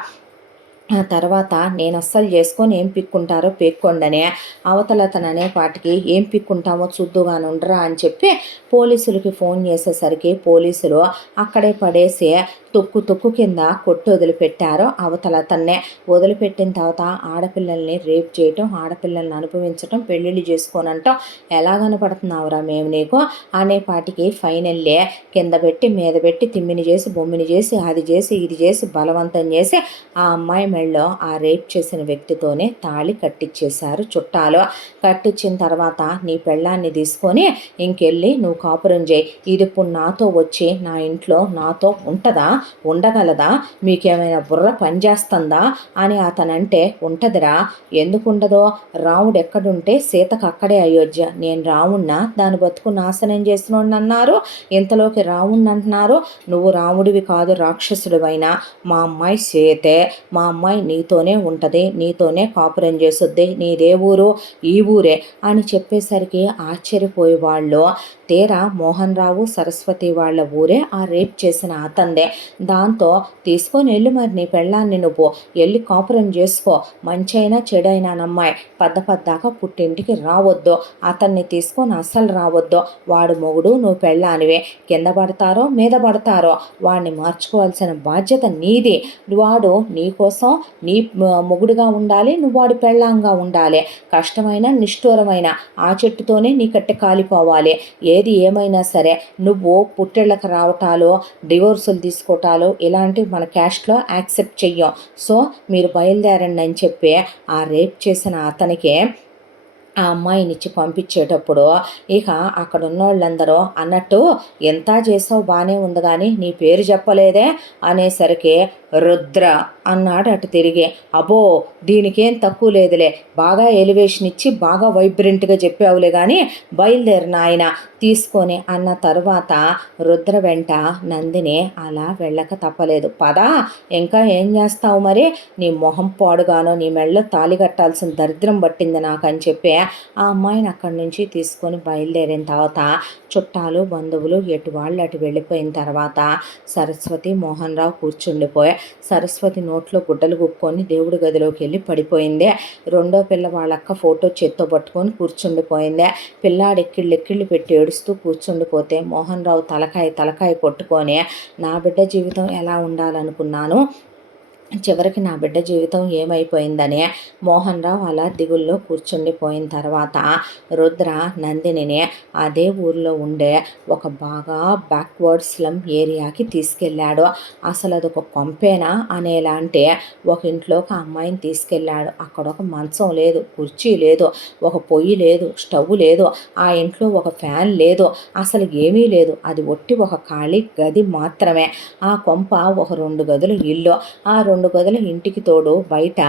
ఆ తర్వాత నేను అస్సలు చేసుకొని ఏం పిక్కుంటారో పేక్కొండనే అవతల అతను అనేపాటికి ఏం పిక్కుంటామో చూద్దుగాని ఉండరా అని చెప్పి పోలీసులకి ఫోన్ చేసేసరికి పోలీసులు అక్కడే పడేసి తొక్కు కింద కొట్టి వదిలిపెట్టారు అవతల అతన్నే. వదిలిపెట్టిన తర్వాత ఆడపిల్లల్ని రేప్ చేయటం, ఆడపిల్లల్ని అనుభవించటం, పెళ్ళిళ్ళు చేసుకోనంటాం, ఎలా కనపడుతున్నావురా మేము నీకు అనేపాటికి ఫైనల్లే కింద పెట్టి మీద పెట్టి తిమ్మిని చేసి బొమ్మిని చేసి అది చేసి ఇది చేసి బలవంతం చేసి ఆ అమ్మాయి మెళ్ళో ఆ రేప్ చేసిన వ్యక్తితోనే తాళి కట్టించేశారు చుట్టాలు. కట్టించిన తర్వాత నీ పెళ్ళాన్ని తీసుకొని ఇంకెళ్ళి నువ్వు కాపురం చేయి, ఇది ఇప్పుడు నాతో వచ్చి నా ఇంట్లో నాతో ఉంటుందా, ఉండగలదా, మీకేమైనా బుర్ర పనిచేస్తుందా అని అతనంటే ఉంటదిరా, ఎందుకు ఉండదో, రాముడు ఎక్కడుంటే సీతకు అక్కడే అయోధ్య, నేను రాముణ్ణా దాని బతుకు నాశనం చేసినోడిని అన్నారు, ఇంతలోకి రాముణ్ణి అంటున్నారు, నువ్వు రాముడివి కాదు రాక్షసుడివైనా మా అమ్మాయి సీతే, మా అమ్మాయి నీతోనే ఉంటుంది, నీతోనే కాపురం చేసుద్ది, నీదే ఊరు ఈ ఊరే అని చెప్పేసరికి ఆశ్చర్యపోయే వాళ్ళు తీరా మోహన్ రావు సరస్వతి వాళ్ళ ఊరే ఆ రేప్ చేసిన అతందే. దాంతో తీసుకొని వెళ్ళి మరి నీ పెళ్ళాన్ని నువ్వు వెళ్ళి కాపురం చేసుకో, మంచైనా చెడైనా నమ్మాయి పద్దాకా పుట్టింటికి రావద్దు, అతన్ని తీసుకొని అస్సలు రావద్దు, వాడు మొగుడు నువ్వు పెళ్ళానివే, కింద పడతారో మీద పడతారో వాడిని మార్చుకోవాల్సిన బాధ్యత నీది, వాడు నీకోసం నీ మొగుడుగా ఉండాలి, నువ్వు వాడి పెళ్ళాంగా ఉండాలి, కష్టమైన నిష్ఠూరమైన ఆ చెట్టుతోనే నీ కట్టె కాలిపోవాలి, ఏది ఏమైనా సరే నువ్వు పుట్టెళ్ళకి రావటాలు డివోర్సులు తీసుకోవటాలు ఇలాంటివి మన క్యాస్ట్లో యాక్సెప్ట్ చెయ్యం, సో మీరు బయలుదేరండి అని చెప్పి ఆ రేప్ చేసిన అతనికి ఆ అమ్మాయినిచ్చి పంపించేటప్పుడు ఇక అక్కడ ఉన్నోళ్ళందరూ అన్నట్టు ఎంత చేసావు బాగానే ఉంది కానీ నీ పేరు చెప్పలేదే అనేసరికి రుద్ర అన్నాడు అటు తిరిగి. అబ్బో దీనికేం తక్కువ లేదులే, బాగా ఎలివేషన్ ఇచ్చి బాగా వైబ్రెంట్గా చెప్పావులే కానీ బయలుదేరి నాయన తీసుకొని అన్న తర్వాత రుద్ర వెంట నందిని అలా వెళ్ళక తప్పలేదు. పదా ఇంకా ఏం చేస్తావు మరి, నీ మొహం పాడుగానో నీ మెళ్ళో తాళి కట్టాల్సిన దరిద్రం పట్టింది నాకు అని చెప్పి ఆ అమ్మాయిని అక్కడి నుంచి తీసుకొని బయలుదేరిన తర్వాత చుట్టాలు బంధువులు ఎటు వాళ్ళు అటు వెళ్ళిపోయిన తర్వాత సరస్వతి మోహన్ రావు కూర్చుండిపోయి సరస్వతి నోట్లో గుడ్డలు గుక్కొని దేవుడి గదిలోకి వెళ్ళి పడిపోయిందే. రెండో పిల్ల వాళ్ళక్క ఫోటో చేత్తో పట్టుకొని కూర్చుండిపోయిందే. పిల్లాడు ఎక్కిళ్ళు పెట్టి ఏడుస్తూ కూర్చుండిపోతే మోహన్ రావు తలకాయ కొట్టుకొని నా బిడ్డ జీవితం ఎలా ఉండాలనుకున్నాను, చివరికి నా బిడ్డ జీవితం ఏమైపోయిందని మోహన్ రావు అలా దిగుల్లో కూర్చుండిపోయిన తర్వాత రుద్ర నందినిని అదే ఊర్లో ఉండే ఒక బాగా బ్యాక్వర్డ్ స్లమ్ ఏరియాకి తీసుకెళ్ళాడు. అసలు అదొక కొంపేనా అనేలాంటి ఒక ఇంట్లోకి ఆ అమ్మాయిని తీసుకెళ్ళాడు. అక్కడ ఒక మంచం లేదు, కుర్చీ లేదు, ఒక పొయ్యి లేదు, స్టవ్ లేదు, ఆ ఇంట్లో ఒక ఫ్యాన్ లేదు, అసలు ఏమీ లేదు, అది ఒట్టి ఒక ఖాళీ గది మాత్రమే. ఆ కొంప ఒక 2 గదుల ఇల్లు. ఆ 2 గదుల ఇంటికి తోడు బయట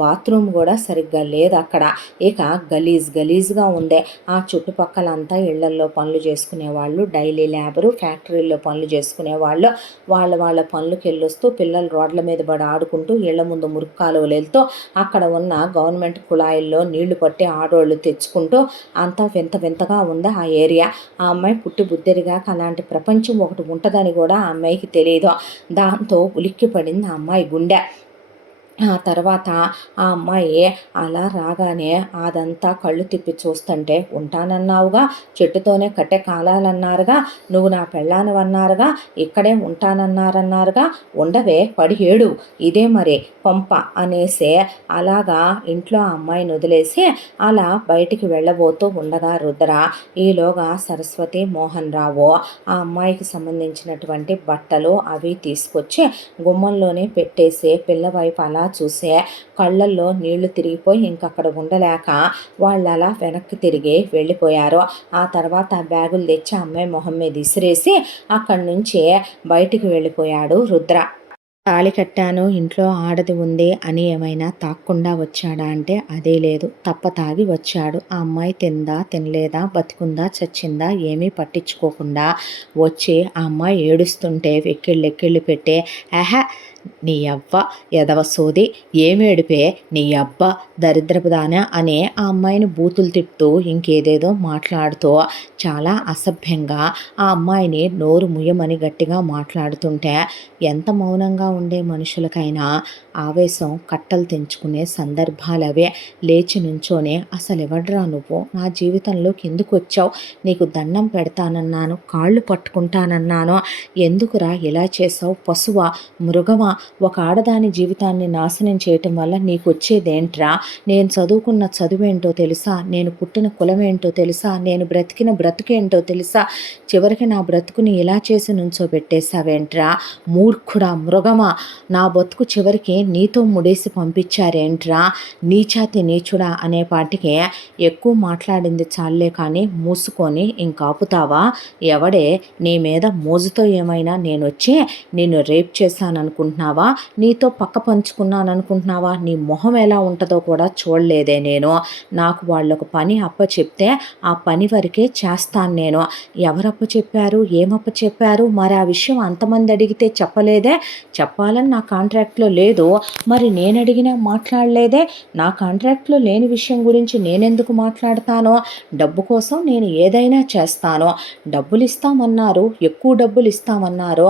బాత్రూమ్ కూడా సరిగ్గా లేదు అక్కడ. ఇక గలీజ్గా ఉంది. ఆ చుట్టుపక్కలంతా ఇళ్లల్లో పనులు చేసుకునేవాళ్ళు, డైలీ లేబరు, ఫ్యాక్టరీల్లో పనులు చేసుకునేవాళ్ళు, వాళ్ళ పనులకు వెళ్ళొస్తూ పిల్లలు రోడ్ల మీద పడి ఆడుకుంటూ ఇళ్ల ముందు మురికి కాలువలు వెళ్తూ అక్కడ ఉన్న గవర్నమెంట్ కుళాయిల్లో నీళ్లు పట్టి ఆడోళ్ళు తెచ్చుకుంటూ అంతా వింతగా ఉంది ఆ ఏరియా. ఆ అమ్మాయి పుట్టి బుద్ధిరిగాక అలాంటి ప్రపంచం ఒకటి ఉంటుందని కూడా ఆ అమ్మాయికి తెలియదు. దాంతో ఉలిక్కి పడింది ఆ అమ్మాయి గుండె. ఆ తర్వాత ఆ అమ్మాయి అలా రాగానే అదంతా కళ్ళు తిప్పి చూస్తుంటే, ఉంటానన్నావుగా, చెట్టుతోనే కట్టె కాలాలన్నారుగా, నువ్వు నా పెళ్ళానవన్నారుగా, ఇక్కడే ఉంటానన్నారన్నారుగా, ఉండవే పడి ఏడు, ఇదే మరి పంప అనేసి అలాగా ఇంట్లో ఆ అమ్మాయిని వదిలేసి అలా బయటికి వెళ్ళబోతూ ఉండగా రుద్ర ఈలోగా సరస్వతి మోహన్ రావు ఆ అమ్మాయికి సంబంధించినటువంటి బట్టలు అవి తీసుకొచ్చి గుమ్మంలోనే పెట్టేసి పిల్లవైపు అలా చూసే కళ్ళల్లో నీళ్లు తిరిగిపోయి ఇంకక్కడ ఉండలేక వాళ్ళు అలా వెనక్కి తిరిగి వెళ్ళిపోయారు. ఆ తర్వాత బ్యాగులు తెచ్చి అమ్మాయి మొహం మీద ఇసిరేసి అక్కడి నుంచి బయటికి వెళ్ళిపోయాడు రుద్ర. తాళి కట్టాను, ఇంట్లో ఆడది ఉంది అని ఏమైనా తాక్కుండా వచ్చాడా అంటే అదే లేదు. తాగి వచ్చాడు. ఆ అమ్మాయి తిందా తినలేదా, బతికుందా చచ్చిందా ఏమీ పట్టించుకోకుండా వచ్చి ఆ అమ్మాయి ఏడుస్తుంటే వెక్కిళ్ళు పెట్టే నీ అవ్వ ఎదవ సోది, ఏమేడిపే నీ అబ్బ దరిద్రపుదాన అనే ఆ అమ్మాయిని బూతులు తిప్పుతూ ఇంకేదేదో మాట్లాడుతూ చాలా అసభ్యంగా ఆ అమ్మాయిని నోరు ముయ్యమని గట్టిగా మాట్లాడుతుంటే ఎంత మౌనంగా ఉండే మనుషులకైనా ఆవేశం కట్టలు తెంచుకునే సందర్భాలవే. లేచి నుంచోనే, అసలు ఎవడ్రా నువ్వు, నా జీవితంలోకి ఎందుకు వచ్చావు, నీకు దండం పెడతానన్నాను, కాళ్ళు పట్టుకుంటానన్నాను, ఎందుకురా ఇలా చేసావు, పశువా మృగమా, ఒక ఆడదాని జీవితాన్ని నాశనం చేయటం వల్ల నీకు వచ్చేదేంట్రా, నేను చదువుకున్న చదువేంటో తెలుసా, నేను పుట్టిన కులమేంటో తెలుసా, నేను బ్రతికిన బ్రతుకేంటో తెలుసా, చివరికి నా బ్రతుకుని ఇలా చేసి నుంచో పెట్టేశావేంట్రా, మూర్ఖుడా మృగమా, నా బతుకు చివరికి నీతో ముడేసి పంపించారేంట్రా, నీచాతి నీచుడా అనే పాటికి ఎక్కువ మాట్లాడింది చాలే కానీ మూసుకొని ఇంకాపుతావా, ఎవడే నీ మీద మోజుతో ఏమైనా నేను వచ్చి నిన్ను రేప్ చేశాననుకుంటున్నావా, నీతో పక్క పంచుకున్నాననుకుంటున్నావా, నీ మొహం ఎలా ఉంటుందో కూడా చూడలేదే నేను, నాకు వాళ్ళొక పని అప్పచెప్తే ఆ పని వరకే చేస్తాను నేను, ఎవరప్ప చెప్పారు, ఏమప్ప చెప్పారు, మరి ఆ విషయం అంతమంది అడిగితే చెప్పలేదే, చెప్పాలని నా కాంట్రాక్ట్లో లేదు, మరి నేను అడిగినా మాట్లాడలేదే, నా కాంట్రాక్ట్లో లేని విషయం గురించి నేనెందుకు మాట్లాడతానో, డబ్బు కోసం నేను ఏదైనా చేస్తాను, డబ్బులు ఇస్తామన్నారు, ఎక్కువ డబ్బులు ఇస్తామన్నారు,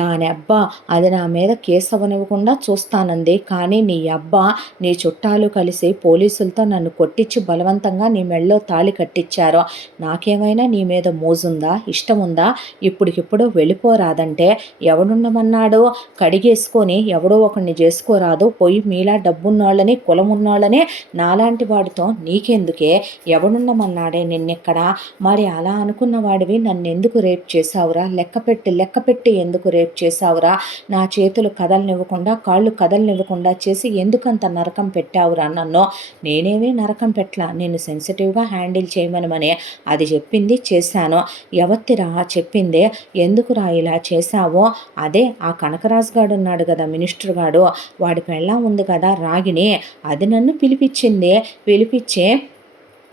దాని అబ్బా అది నా మీద కేసు అవ్వనివ్వకుండా చూస్తానంది, కానీ నీ అబ్బా నీ చుట్టాలు కలిసి పోలీసులతో నన్ను కొట్టించి బలవంతంగా నీ మెళ్ళో తాళి కట్టించారు, నాకేమైనా నీ మీద మోజుందా, ఇష్టం ఉందా, ఇప్పటికిప్పుడు వెళ్ళిపోరాదంటే ఎవడుండమన్నాడు, కడిగేసుకొని ఎవడో ఒకరిని చేసుకోరాదు, పోయి మీలా డబ్బున్నోళ్ళని కులమున్నోళ్ళని నాలాంటి వాడితో నీకెందుకే, ఎవడుండమన్నాడే నిన్నెక్కడ, మరి అలా అనుకున్న వాడివి నన్ను ఎందుకు రేప్ చేసావురా, లెక్కపెట్టి ఎందుకు రేప్ చేసావురా, నా చేతులు కదలనివ్వకుండా కాళ్ళు కదలనివ్వకుండా చేసి ఎందుకంత నరకం పెట్టావురా నన్ను, నేనేమీ నరకం పెట్టలా, నేను సెన్సిటివ్గా హ్యాండిల్ చేయమనమని అది చెప్పింది చేశాను, ఎవత్తిరా చెప్పిందే, ఎందుకురా ఇలా చేశావో, అదే ఆ కనకరాజు గాడు ఉన్నాడు కదా మినిస్టర్ గాడు, వాడి పెళ్ళాం ఉంది కదా రాగిని, అది నన్ను పిలిపించి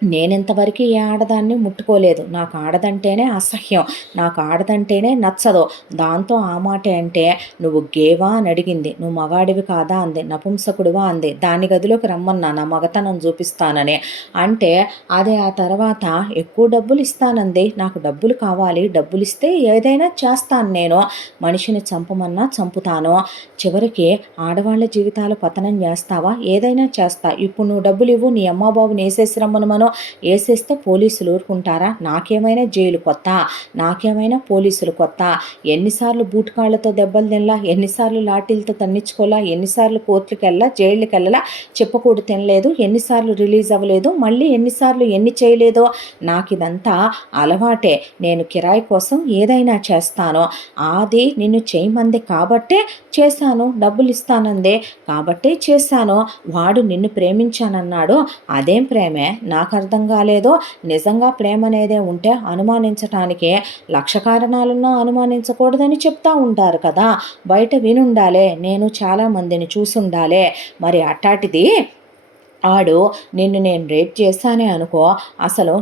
నేనెంతవరకు ఏ ఆడదాన్ని ముట్టుకోలేదు, నాకు ఆడదంటేనే అసహ్యం, నాకు ఆడదంటేనే నచ్చదు, దాంతో ఆ మాటే అంటే నువ్వు గేవా అని అడిగింది, నువ్వు మగాడివి కాదా అంది, నపుంసకుడివా అంది, దాని గదిలోకి రమ్మన్నా నా మగతనం చూపిస్తానని అంటే అదే ఆ తర్వాత ఎక్కువ డబ్బులు ఇస్తానంది, నాకు డబ్బులు కావాలి, డబ్బులు ఇస్తే ఏదైనా చేస్తాను, నేను మనిషిని చంపమన్నా చంపుతాను, చివరికి ఆడవాళ్ళ జీవితాలు పతనం చేస్తావా, ఏదైనా చేస్తా, ఇప్పుడు నువ్వు డబ్బులు ఇవ్వు, నీ అమ్మ బాబుని వేసేసి రమ్మను, వేసేస్తే పోలీసులు ఊరుకుంటారా, నాకేమైనా జైలు కొత్త, నాకేమైనా పోలీసులు కొత్త, ఎన్నిసార్లు బూటకాళ్లతో దెబ్బలు తినలా, ఎన్నిసార్లు లాఠీలతో తన్నించుకోలా, ఎన్నిసార్లు కోర్టులకు వెళ్ళా, జైళ్ళకి వెళ్ళలా, చెప్పకూడదు తినలేదు, ఎన్నిసార్లు రిలీజ్ అవ్వలేదు, మళ్ళీ ఎన్నిసార్లు ఎన్ని చేయలేదో, నాకు ఇదంతా అలవాటే, నేను కిరాయి కోసం ఏదైనా చేస్తాను, అది నిన్ను చేయమంది కాబట్టే చేశాను, డబ్బులు ఇస్తానందే కాబట్టే చేశాను, వాడు నిన్ను ప్రేమించానన్నాడు, అదేం ప్రేమే, నాకు అర్థం కాలేదో? నిజంగా ప్రేమ అనేదే ఉంటే అనుమానించటానికి 1,00,000 కారణాలున్నా అనుమానించకూడదని చెప్తా ఉంటారు కదా. బయట వినుండాలే, నేను చాలా మందిని చూసుండాలే. మరి అట్టాటిది ఆడు నిన్ను నేను రేప్ చేశానే అనుకో, అసలు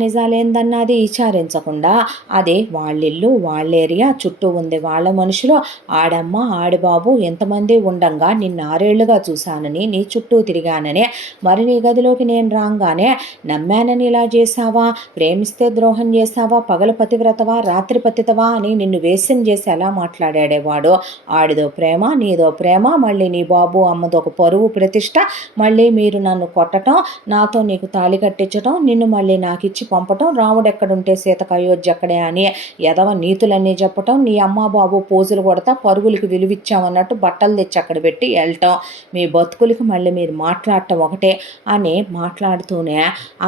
నిజాలేందన్నది విచారించకుండా అది వాళ్ళిల్లు, వాళ్ళ ఏరియా, చుట్టూ ఉంది వాళ్ళ మనుషులు, ఆడమ్మ ఆడి బాబు ఎంతమంది ఉండంగా నిన్ను 6 ఏళ్లుగా చూశానని, నీ చుట్టూ తిరిగానని, మరి నీ గదిలోకి నేను రాగానే నమ్మానని ఇలా చేశావా? ప్రేమిస్తే ద్రోహం చేశావా? పగలు పతివ్రతవా, రాత్రి పతితవా అని నిన్ను వేశ్యం చేసి ఎలా మాట్లాడాడేవాడు? ఆడిదో ప్రేమ, నీదో ప్రేమ, మళ్ళీ నీ బాబు అమ్మదో ఒక పరువు ప్రతిష్ట, మళ్ళీ మీరు నన్ను కొట్టడం, నాతో నీకు తాళి కట్టించడం, నిన్ను మళ్ళీ నాకు ఇచ్చి పంపటం, రాముడు ఎక్కడుంటే సీతకు అయోధ్య ఎక్కడే అని ఎదవ నీతులన్నీ చెప్పటం, నీ అమ్మ బాబు పోజులు కొడతా పరుగులకి విలువిచ్చామన్నట్టు బట్టలు తెచ్చి అక్కడ పెట్టి వెళ్ళటం, మీ బతుకులకి మళ్ళీ మీరు మాట్లాడటం ఒకటే అని మాట్లాడుతూనే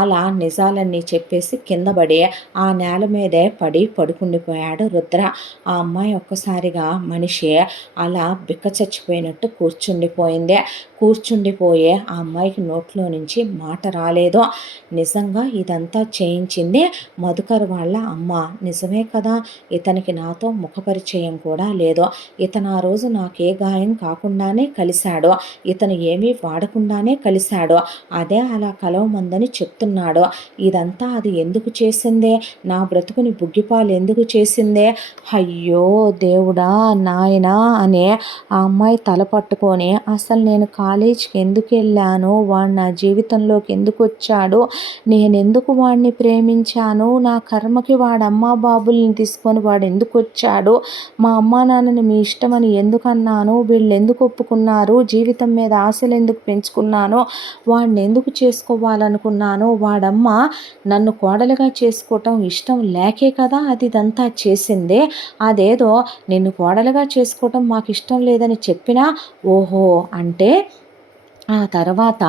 అలా నిజాలన్నీ చెప్పేసి కిందపడి ఆ నేల మీదే పడుకుండిపోయాడు రుద్ర. ఆ అమ్మాయి ఒక్కసారిగా మనిషి అలా బిక్క చచ్చిపోయినట్టు కూర్చుండిపోయే ఆ అమ్మాయికి నోట్లో నుంచి మాట రాలేదో. నిజంగా ఇదంతా చేయించింది మధుకర్ వాళ్ళ అమ్మ. నిజమే కదా, ఇతనికి నాతో ముఖపరిచయం కూడా లేదు. ఇతను ఆ రోజు నాకే గాయం కాకుండానే కలిశాడు, ఇతను ఏమీ వాడకుండానే కలిశాడు, అదే అలా కలవమందని చెప్తున్నాడు. ఇదంతా అది ఎందుకు చేసిందే? నా బ్రతుకుని బుగ్గిపాలు ఎందుకు చేసిందే? అయ్యో దేవుడా నాయనా అనే ఆ అమ్మాయి తల పట్టుకొని, అసలు నేను కాలేజీకి ఎందుకు వెళ్ళాను, వాడు నా జీవితంలోకి ఎందుకు వచ్చాడు, నేనెందుకు వాడిని ప్రేమించాను, నా కర్మకి వాడు అమ్మా బాబుల్ని తీసుకొని వాడు ఎందుకు వచ్చాడు, మా అమ్మా నాన్నని మీ ఇష్టమని ఎందుకన్నాను, వీళ్ళు ఎందుకు ఒప్పుకున్నారు, జీవితం మీద ఆశలు ఎందుకు పెంచుకున్నాను, వాడిని ఎందుకు చేసుకోవాలనుకున్నాను, వాడమ్మ నన్ను కోడలుగా చేసుకోవటం ఇష్టం లేకే కదా అది ఇదంతా చేసిందే. అదేదో నిన్ను కోడలుగా చేసుకోవటం మాకు ఇష్టం లేదని చెప్పినా ఓహో అంటే ఆ తర్వాత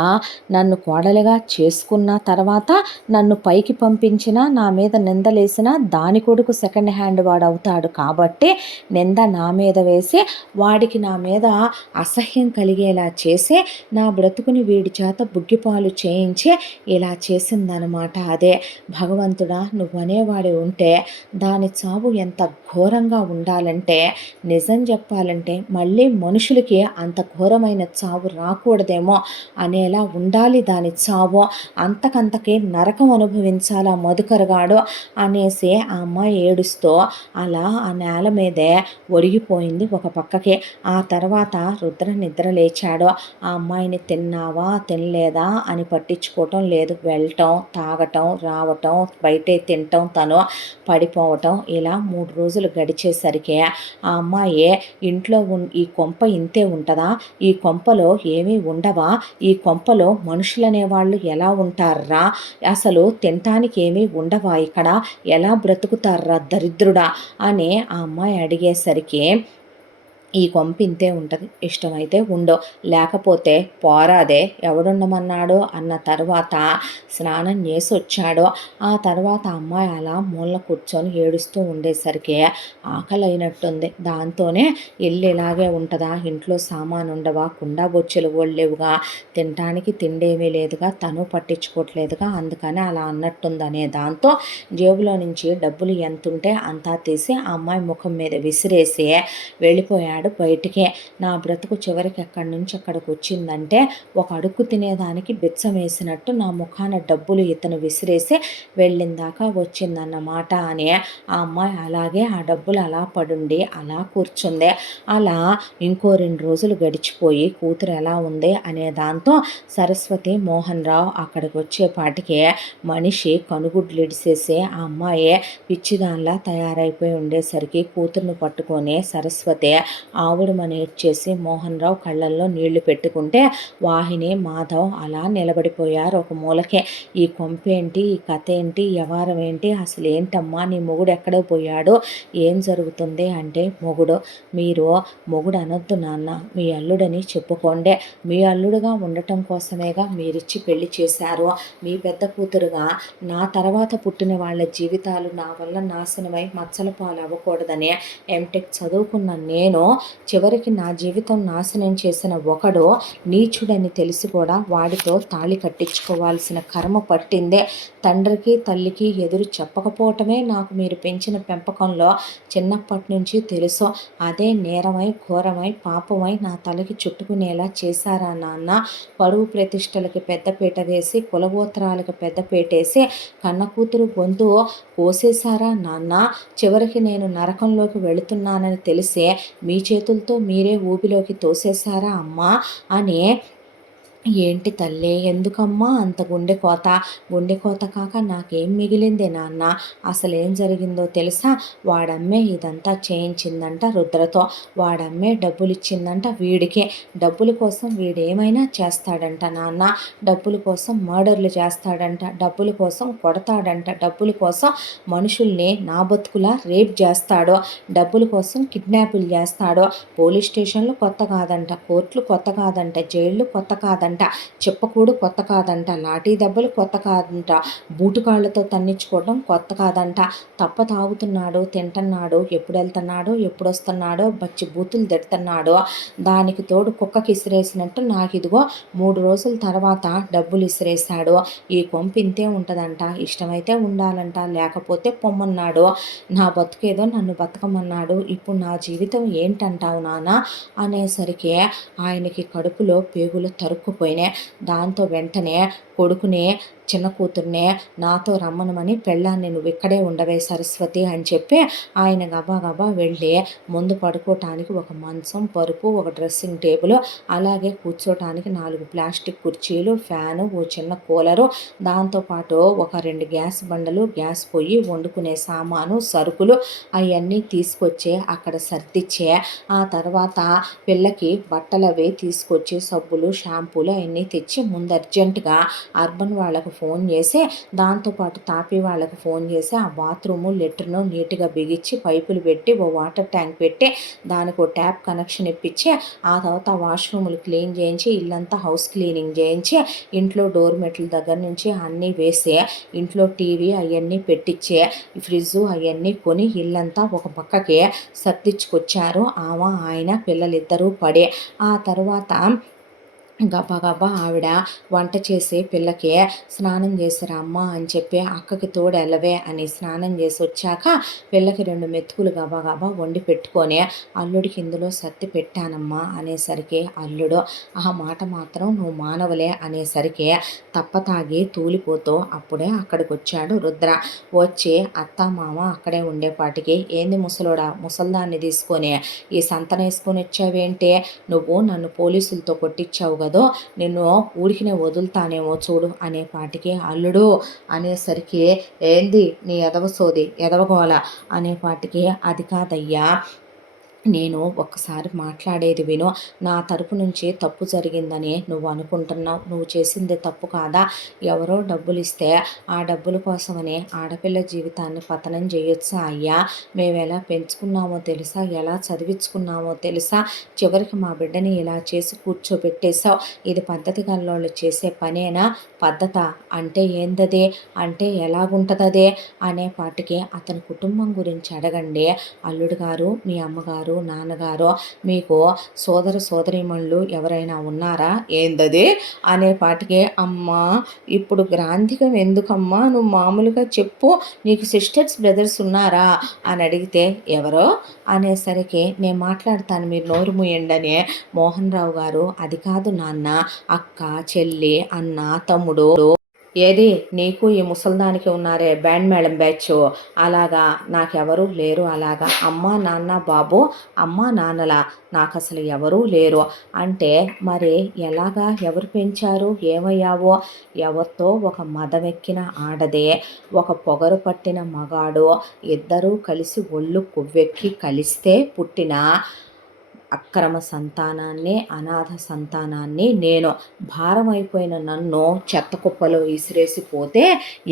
నన్ను కోడలిగా చేసుకున్న తర్వాత నన్ను పైకి పంపించిన, నా మీద నిందలేసిన దాని కొడుకు సెకండ్ హ్యాండ్ వాడు అవుతాడు కాబట్టి నింద నా మీద వేసి వాడికి నా మీద అసహ్యం కలిగేలా చేసి నా బ్రతుకుని వీడి చేత బుగ్గిపాలు చేయించి ఇలా చేసిందనమాట. అదే భగవంతుడా, నువ్వనేవాడు ఉంటే దాని చావు ఎంత ఘోరంగా ఉండాలంటే, నిజం చెప్పాలంటే మళ్ళీ మనుషులకి అంత ఘోరమైన చావు రాకూడదేమో అనేలా ఉండాలి దాని చావు, అంతకంతకి నరకం అనుభవించాలా మధుకరగాడు అనేసి ఆ అమ్మాయి ఏడుస్తూ అలా ఆ నేల మీదే ఒరిగిపోయింది ఒక పక్కకి. ఆ తర్వాత రుద్ర నిద్ర లేచాడు. ఆ అమ్మాయిని తిన్నావా తినలేదా అని పట్టించుకోవటం లేదు, వెళ్ళటం తాగటం రావటం బయటే తినటం తను పడిపోవటం, ఇలా 3 రోజులు గడిచేసరికి ఆ అమ్మాయి ఇంట్లో ఈ కొంప ఇంతే ఉంటుందా, ఈ కొంపలో ఏమీ ఉండవా, ఈ కొంపలో మనుషులనే వాళ్ళు ఎలా ఉంటారా, అసలు తినటానికి ఏమీ ఉండవా, ఇక్కడ ఎలా బ్రతుకుతారా దరిద్రుడా అని ఆ అమ్మాయి అడిగేసరికి ఈ కొంప ఇంతే ఉంటుంది, ఇష్టమైతే ఉండో లేకపోతే పోరాదే, ఎవడుండమన్నాడో అన్న తర్వాత స్నానం చేసి వచ్చాడు. ఆ తర్వాత అమ్మాయి అలా మూల కూర్చొని ఏడుస్తూ ఉండేసరికి ఆకలి అయినట్టుంది. దాంతోనే ఇల్లు ఇలాగే ఉంటుందా, ఇంట్లో సామాను ఉండవా, కుండా బొచ్చెలు లేవుగా, తినటానికి తిండేమీ లేదుగా, తను పట్టించుకోవట్లేదుగా, అందుకని అలా అన్నట్టుందనే దాంతో జేబులో నుంచి డబ్బులు ఎంత ఉంటే అంతా తీసి ఆ అమ్మాయి ముఖం మీద విసిరేసి వెళ్ళిపోయాడు బయటికే. నా బ్రతుకు చివరికి ఎక్కడి నుంచి ఎక్కడికి వచ్చిందంటే, ఒక అడుక్కు తినేదానికి బిచ్చం వేసినట్టు నా ముఖాన డబ్బులు ఇతను విసిరేసి వెళ్ళిందాకా వచ్చిందన్నమాట అని ఆ అమ్మాయి అలాగే ఆ డబ్బులు అలా పడుండి అలా కూర్చుంది. అలా ఇంకో 2 రోజులు గడిచిపోయి కూతురు ఎలా ఉంది అనే దాంతో సరస్వతి మోహన్ రావు అక్కడికి వచ్చేపాటికి మనిషి కనుగుడ్లు ఇడిసేసి ఆ అమ్మాయి పిచ్చిదానిలా తయారైపోయి ఉండేసరికి కూతురును పట్టుకొని సరస్వతి ఆవుడమని ఏడ్చేసి మోహన్ రావు కళ్ళల్లో నీళ్లు పెట్టుకుంటే వాహిని మాధవ్ అలా నిలబడిపోయారు ఒక మూలకే. ఈ కొంపేంటి, ఈ కథ ఏంటి, వ్యవహారం ఏంటి, అసలు ఏంటమ్మా నీ మొగుడు ఎక్కడో పోయాడు, ఏం జరుగుతుంది అంటే, మీరు మొగుడు అనొద్దు నాన్న, మీ అల్లుడని చెప్పుకోండి, మీ అల్లుడుగా ఉండటం కోసమేగా మీరిచ్చి పెళ్లి చేశారు, మీ పెద్ద కూతురుగా నా తర్వాత పుట్టిన వాళ్ళ జీవితాలు నా వల్ల నాశనమై మచ్చల పాలు అవ్వకూడదని ఎంటెక్ చదువుకున్న నేను చివరికి నా జీవితం నాశనం చేసిన ఒకడు నీచుడని తెలిసి కూడా వాడితో తాళి కట్టించుకోవాల్సిన కర్మ పట్టిందే. తండ్రికి తల్లికి ఎదురు చెప్పకపోవటమే నాకు మీరు పెంచిన పెంపకంలో చిన్నప్పటి నుంచి తెలుసు. అదే నేరమై ఘోరమై పాపమై నా తలకి చుట్టుకునేలా చేశారా నాన్న? పరువు ప్రతిష్టలకి పెద్దపీట వేసి కులగోత్రాలకు పెద్దపీటేసి కన్న కూతురు గొంతు కోసేశారా నాన్న? చివరికి నేను నరకంలోకి వెళుతున్నానని తెలిసే మీ చేతులతో మీరే ఊబిలోకి తోసేశారా అమ్మా అని. ఏంటి తల్లి, ఎందుకమ్మా అంత గుండె కోత కాక నాకేం మిగిలింది నాన్న? అసలేం జరిగిందో తెలుసా? వాడమ్మే ఇదంతా చేయించిందంట రుద్రతో. వాడమ్మే డబ్బులు ఇచ్చిందంట వీడికి. డబ్బుల కోసం వీడేమైనా చేస్తాడంట నాన్న. డబ్బుల కోసం మర్డర్లు చేస్తాడంట, డబ్బుల కోసం కొడతాడంట, డబ్బుల కోసం మనుషుల్ని నా బతుకులా రేప్ చేస్తాడు, డబ్బుల కోసం కిడ్నాపులు చేస్తాడు. పోలీస్ స్టేషన్లు కొత్త కాదంట, కోర్టులు కొత్త కాదంట, జైళ్ళు కొత్త కాదంట, చెప్పకూడు కొత్త కాదంట, లాఠీ దెబ్బలు కొత్త కాదంట, బూటుకాళ్లతో తన్నించుకోవడం కొత్త కాదంట. తప్ప తాగుతున్నాడు, తింటున్నాడు, ఎప్పుడు వెళ్తున్నాడో ఎప్పుడు వస్తున్నాడో బచ్చి బూతులు తిడుతున్నాడు. దానికి తోడు కుక్కకి ఇసిరేసినట్టు నాకు ఇదిగో 3 రోజుల తర్వాత డబ్బులు ఇసిరేశాడు. ఈ కొంపు ఇంతే ఉంటుందంట, ఇష్టమైతే ఉండాలంట, లేకపోతే పొమ్మన్నాడు. నా బతుకేదో నన్ను బతకమన్నాడు. ఇప్పుడు నా జీవితం ఏంటంటావు నాన్న అనేసరికి ఆయనకి కడుపులో పేగులు తరుక్కుపోయినాయి. దాంతో వెంటనే కొడుకుని చిన్న కూతుర్నే నాతో రమ్మనమని పెళ్ళాన్ని నువ్వు ఇక్కడే ఉండవే సరస్వతి అని చెప్పి ఆయన గబా వెళ్ళి ముందు పడుకోవటానికి ఒక మంచం, పరుపు, ఒక డ్రెస్సింగ్ టేబుల్, అలాగే కూర్చోటానికి 4 ప్లాస్టిక్ కుర్చీలు, ఫ్యాను, ఓ చిన్న కూలరు, దాంతోపాటు ఒక 2 గ్యాస్ బండలు, గ్యాస్ పొయ్యి, వండుకునే సామాను, సరుకులు అవన్నీ తీసుకొచ్చి అక్కడ సర్దిచ్చే ఆ తర్వాత పిల్లకి బట్టలు అవి తీసుకొచ్చి సబ్బులు, షాంపూలు అవన్నీ తెచ్చి ముందు అర్జెంటుగా అర్బన్ వాళ్ళకు ఫోన్ చేసి, దాంతోపాటు తాపీ వాళ్ళకు ఫోన్ చేసి ఆ బాత్రూము లెట్రిను నీట్గా బిగించి పైపులు పెట్టి ఓ వాటర్ ట్యాంక్ పెట్టి దానికి ఓ ట్యాప్ కనెక్షన్ ఇప్పించి ఆ తర్వాత వాష్రూములు క్లీన్ చేయించి ఇల్లంతా హౌస్ క్లీనింగ్ చేయించి ఇంట్లో డోర్ మెట్ల దగ్గర నుంచి అన్నీ వేసి ఇంట్లో టీవీ అవన్నీ పెట్టించి ఫ్రిడ్జ్ అవన్నీ కొని ఇల్లంతా ఒక పక్కకి సర్దించుకొచ్చారు ఆయన పిల్లలిద్దరూ పడే. ఆ తర్వాత గబా ఆవిడ వంట చేసి పిల్లకి స్నానం చేసిరా అమ్మ అని చెప్పి అక్కకి తోడు వెళ్ళవే అని స్నానం చేసి వచ్చాక పిల్లకి 2 మెతుకులు గబా వండి పెట్టుకొని అల్లుడికి ఇందులో సర్ది పెట్టానమ్మా అనేసరికి అల్లుడు ఆ మాట మాత్రం నువ్వు మానవలే అనేసరికి తప్పతాగి తూలిపోతూ అప్పుడే అక్కడికి వచ్చాడు రుద్ర. వచ్చి అత్త మామ అక్కడే ఉండేపాటికి ఏంది ముసలోడా, ముసల్దాన్ని తీసుకొని ఈ సంతనేసుకొని వచ్చావేంటి? నువ్వు నన్ను పోలీసులతో కొట్టించావు కదా, నిన్ను ఊరికినే వదులుతానేమో చూడు అనేపాటికి అల్లుడు అనేసరికి ఏంది నీ ఎదవ సోది ఎదవగోల అనేపాటికి అది కాదయ్యా, నేను ఒక్కసారి మాట్లాడేది విను. నా తరపు నుంచి తప్పు జరిగిందని నువ్వు అనుకుంటున్నావు, నువ్వు చేసింది తప్పు కాదా? ఎవరో డబ్బులు ఇస్తే ఆ డబ్బుల కోసమని ఆడపిల్ల జీవితాన్ని పతనం చేయొచ్చా అయ్యా? మేము ఎలా పెంచుకున్నామో తెలుసా, ఎలా చదివించుకున్నామో తెలుసా? చివరికి మా బిడ్డని ఇలా చేసి కూర్చోబెట్టేశావు. ఇది పద్ధతి గల్లోళ్ళు చేసే పనేనా? పద్ధత అంటే ఏందదే, అంటే ఎలాగుంటుందదే అనేపాటికి అతని కుటుంబం గురించి అడగండి అల్లుడు గారు, మీ అమ్మగారు, నాన్నగారు, మీకు సోదర సోదరీమణులు ఎవరైనా ఉన్నారా? ఏందది అనేపాటికి అమ్మా ఇప్పుడు గ్రాంధికం ఎందుకమ్మా, నువ్వు మామూలుగా చెప్పు, నీకు సిస్టర్స్ బ్రదర్స్ ఉన్నారా అని అడిగితే ఎవరో అనేసరికి నేను మాట్లాడతాను మీరు నోరు మూయండి అని మోహన్ రావు గారు అది కాదు నాన్న, అక్క, చెల్లి, అన్న, తమ్ముడు, ఏది నీకు ఈ ముసల్దానికి ఉన్నారే బ్యాండ్ మేళం బ్యాచ్, అలాగా నాకెవరూ లేరు. అలాగా అమ్మ నాన్న బాబు, అమ్మ నాన్నలా నాకు అసలు ఎవరూ లేరు అంటే మరి ఎలాగా, ఎవరు పెంచారు, ఏమయ్యావో? ఎవరితో ఒక మదమెక్కిన ఆడదే, ఒక పొగరు పట్టిన మగాడు, ఇద్దరూ కలిసి ఒళ్ళు కొవ్వెక్కి కలిస్తే పుట్టిన అక్రమ సంతానాన్ని, అనాథ సంతానాన్ని నేను భారమైపోయిన నన్ను చెత్త కుప్పలో విసిరేసిపోతే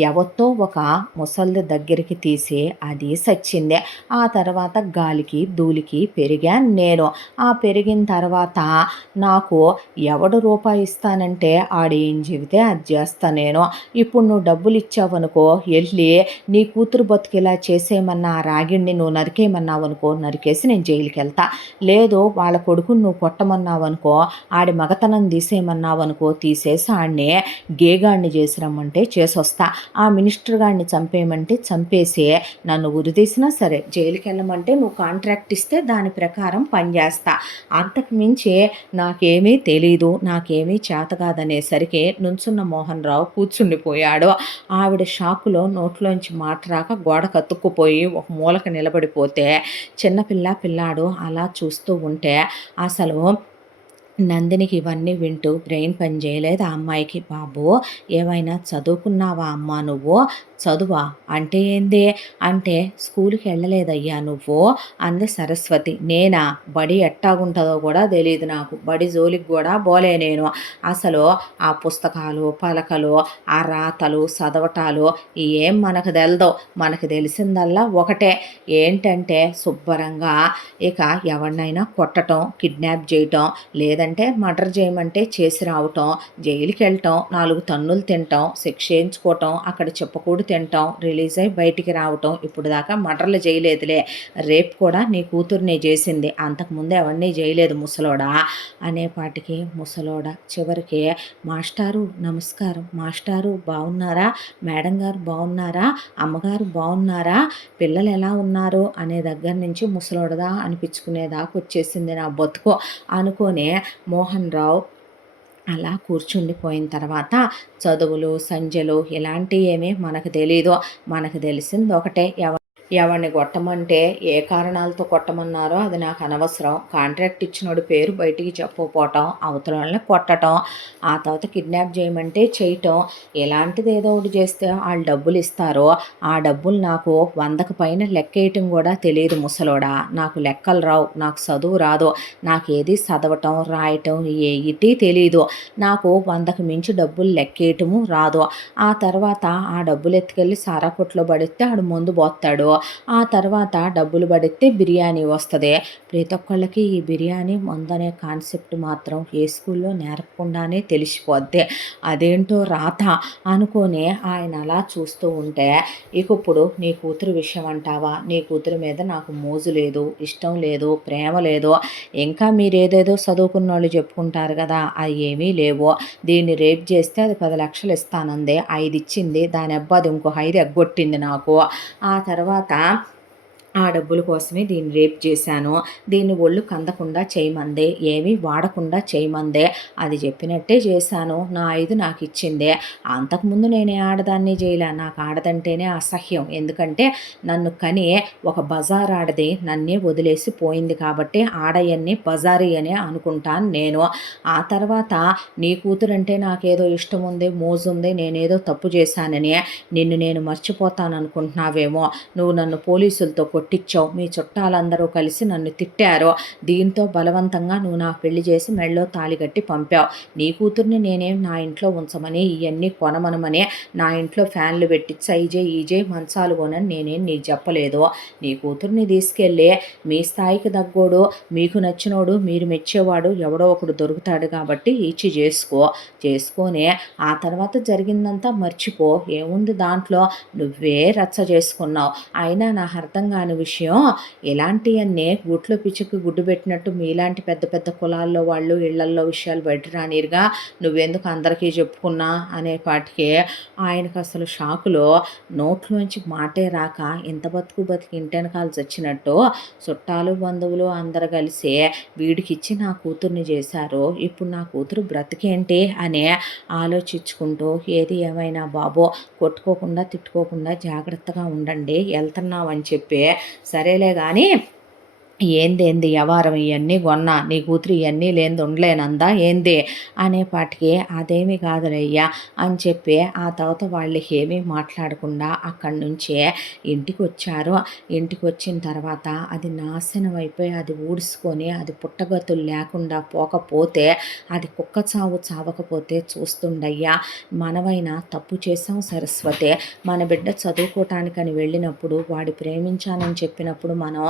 ఎవరితో ఒక ముసలి దగ్గరికి తీసి అది సచ్చిందే. ఆ తర్వాత గాలికి ధూళికి పెరిగాను నేను. ఆ పెరిగిన తర్వాత నాకు ఎవడు రూపాయి ఇస్తానంటే ఆడేం చెబితే అది చేస్తా నేను. ఇప్పుడు నువ్వు డబ్బులు ఇచ్చావనుకో, వెళ్ళి నీ కూతురు బతుకిలా చేసేయమన్నా ఆ రాగిణ్ణి నువ్వు నరికేయమన్నావు అనుకో, నరికేసి నేను జైలుకి వెళ్తా. లేదు వాళ్ళ కొడుకుని నువ్వు కొట్టమన్నావు అనుకో, ఆడి మగతనం తీసేయమన్నావు అనుకో, తీసేసి ఆడిని గేగాడిని చేసి రమ్మంటే చేసొస్తా. ఆ మినిస్టర్ గాడిని చంపేయమంటే చంపేసి నన్ను ఉరిదీసినా సరే, జైలుకి వెళ్ళమంటే నువ్వు కాంట్రాక్ట్ ఇస్తే దాని ప్రకారం పనిచేస్తా. అంతకు మించి నాకేమీ తెలీదు, నాకేమీ చేత కాదనేసరికి నుంచున్న మోహన్ రావు కూర్చుండిపోయాడు. ఆవిడ షాకులో నోట్లోంచి మాట రాక గోడ కత్తుక్కుపోయి ఒక మూలక నిలబడిపోతే పిల్లాడు అలా చూస్తూ ఉంటే అసలు నందినికి ఇవన్నీ వింటూ బ్రెయిన్ పని చేయలేదు ఆ అమ్మాయికి. బాబు ఏమైనా చదువుకున్నావా అమ్మా నువ్వు? చదువా అంటే ఏంది అంటే స్కూల్కి వెళ్ళలేదయ్యా నువ్వు అంది సరస్వతి. నేనా? బడి ఎట్టాగుంటుందో కూడా తెలియదు నాకు, బడి జోలికి కూడా పోలే నేను. అసలు ఆ పుస్తకాలు పలకలు ఆ రాతలు చదవటాలు ఏం మనకు తెలదో. మనకు తెలిసిందల్లా ఒకటే ఏంటంటే శుభ్రంగా ఇక ఎవరినైనా కొట్టడం, కిడ్నాప్ చేయటం, లేదంటే మర్డర్ చేయమంటే చేసి రావటం, జైలుకి వెళ్ళటం, 4 తన్నులు తినటం, శిక్ష వేయించుకోవటం, అక్కడ చెప్పకూడదు తినటం, రిలీజ్ అయ్యి బయటికి రావటం. ఇప్పుడు దాకా మర్డర్లు చేయలేదులే, రేపు కూడా నీ కూతుర్నే చేసింది, అంతకుముందు ఎవరిని చేయలేదు ముసలోడా అనేపాటికి ముసలోడా చివరికి మాస్టారు నమస్కారం, మాస్టారు బాగున్నారా, మేడం గారు బాగున్నారా, అమ్మగారు బాగున్నారా, పిల్లలు ఎలా ఉన్నారు అనే దగ్గర నుంచి ముసలోడదా అనిపించుకునేదాకా వచ్చేసింది నా బతుకు అనుకునే మోహన్ రావు అలా కూర్చుండిపోయిన తర్వాత చదువులు సంధ్యలు ఇలాంటివి ఏమీ మనకు తెలీదు. మనకు తెలిసింది ఒకటే, ఎవరిని కొట్టమంటే ఏ కారణాలతో కొట్టమన్నారో అది నాకు అనవసరం. కాంట్రాక్ట్ ఇచ్చినోడి పేరు బయటికి చెప్పకపోవటం, అవతల వాళ్ళని కొట్టడం, ఆ తర్వాత కిడ్నాప్ చేయమంటే చేయటం, ఇలాంటిది ఏదో ఒకటి చేస్తే వాళ్ళు డబ్బులు ఇస్తారు. ఆ డబ్బులు నాకు 100కి పైన లెక్కేయటం కూడా తెలియదు ముసలోడా. నాకు లెక్కలు రావు, నాకు చదువు రాదు, నాకు ఏది చదవటం రాయటం ఏటి తెలీదు. నాకు 100కి మించి డబ్బులు లెక్కేయటము రాదు. ఆ తర్వాత ఆ డబ్బులు ఎత్తుకెళ్ళి సారా కొట్లో పడితే ఆడు ముందు పోతాడు. ఆ తర్వాత డబ్బులు పడితే బిర్యానీ వస్తుంది. ప్రతి ఒక్కళ్ళకి ఈ బిర్యానీ మందనే కాన్సెప్ట్ మాత్రం ఏ స్కూల్లో నేర్పకుండానే తెలిసిపోద్ది. అదేంటో రాత అనుకొని ఆయన అలా చూస్తూ ఉంటే, ఇక ఇప్పుడు నీ కూతురు విషయం అంటావా, నీ కూతురు మీద నాకు మోజు లేదు, ఇష్టం లేదు, ప్రేమ లేదు. ఇంకా మీరేదేదో చదువుకున్న వాళ్ళు చెప్పుకుంటారు కదా, అవి ఏమీ లేవు. దీన్ని రేప్ చేస్తే అది 10 లక్షలు ఇస్తానంది, 5 ఇచ్చింది, దాని అబ్బాది ఇంకో 5 ఎగ్గొట్టింది నాకు. ఆ తర్వాత ఆ డబ్బుల కోసమే దీన్ని రేప్ చేశాను, దీన్ని ఒళ్ళు కందకుండా చేయమందే, ఏమీ వాడకుండా చేయమందే, అది చెప్పినట్టే చేశాను, నా 5 నాకు ఇచ్చిందే. అంతకుముందు నేనే ఆడదాన్ని చేయలే, నాకు ఆడదంటేనే అసహ్యం. ఎందుకంటే నన్ను కని ఒక బజార్ ఆడది నన్నే వదిలేసి పోయింది కాబట్టి ఆడయన్ని బజారీ అనే అనుకుంటాను నేను. ఆ తర్వాత నీ కూతురంటే నాకేదో ఇష్టం ఉంది, మోజు ఉంది, నేనేదో తప్పు చేశానని నిన్ను నేను మర్చిపోతాననుకుంటున్నావేమో. నువ్వు నన్ను పోలీసులతో కొట్టించావు, మీ చుట్టాలందరూ కలిసి నన్ను తిట్టారు, దీంతో బలవంతంగా నువ్వు నాకు పెళ్లి చేసి మెళ్ళో తాళి కట్టి పంపావు. నీ కూతుర్ని నేనేం నా ఇంట్లో ఉంచమని ఇవన్నీ కొనమనమని నా ఇంట్లో ఫ్యాన్లు పెట్టించి ఈజే మంచాలు కొనని నేనేం నీకు చెప్పలేదు. నీ కూతుర్ని తీసుకెళ్ళి మీ స్థాయికి తగ్గోడు, మీకు నచ్చినోడు, మీరు మెచ్చేవాడు ఎవడో ఒకడు దొరుకుతాడు కాబట్టి ఇచ్చి చేసుకొని ఆ తర్వాత జరిగిందంతా మర్చిపో. ఏముంది దాంట్లో, నువ్వే రచ్చ చేసుకున్నావు. అయినా నాకు అర్థం కాని విషయం, ఇలాంటివన్నీ గుట్లో పిచ్చుకు గుడ్డు పెట్టినట్టు మీలాంటి పెద్ద పెద్ద కులాల్లో వాళ్ళు ఇళ్లల్లో విషయాలు బయట రానిరుగా, నువ్వెందుకు అందరికీ చెప్పుకున్నా అనేపాటికి ఆయనకు అసలు షాకులో నోట్లోంచి మాటే రాక ఇంత బతికి ఇంటెనకాలు చచ్చినట్టు చుట్టాలు బంధువులు అందరు కలిసి వీడికిచ్చి నా కూతుర్ని చేశారు, ఇప్పుడు నా కూతురు బ్రతికేంటి అని ఆలోచించుకుంటూ, ఏది ఏమైనా బాబో కొట్టుకోకుండా తిట్టుకోకుండా జాగ్రత్తగా ఉండండి, వెళ్తున్నామని చెప్పి సరేలే కానీ ఏందేంది వ్యవహారం ఇవన్నీ కొన్నా నీ కూతురు ఇవన్నీ లేనిది ఉండలేనందా ఏంది అనేపాటికి అదేమీ కాదులయ్యా అని చెప్పి ఆ తర్వాత వాళ్ళు ఏమీ మాట్లాడకుండా అక్కడి నుంచే ఇంటికి వచ్చారు. ఇంటికి వచ్చిన తర్వాత అది నాశనం అయిపోయి అది ఊడ్చుకొని అది పుట్టగతులు లేకుండా పోకపోతే అది కుక్క చావు చావకపోతే చూస్తుండయ్యా. మనమైనా తప్పు చేసాం సరస్వతి. మన బిడ్డ చదువుకోవటానికని వెళ్ళినప్పుడు వాడు ప్రేమించానని చెప్పినప్పుడు మనం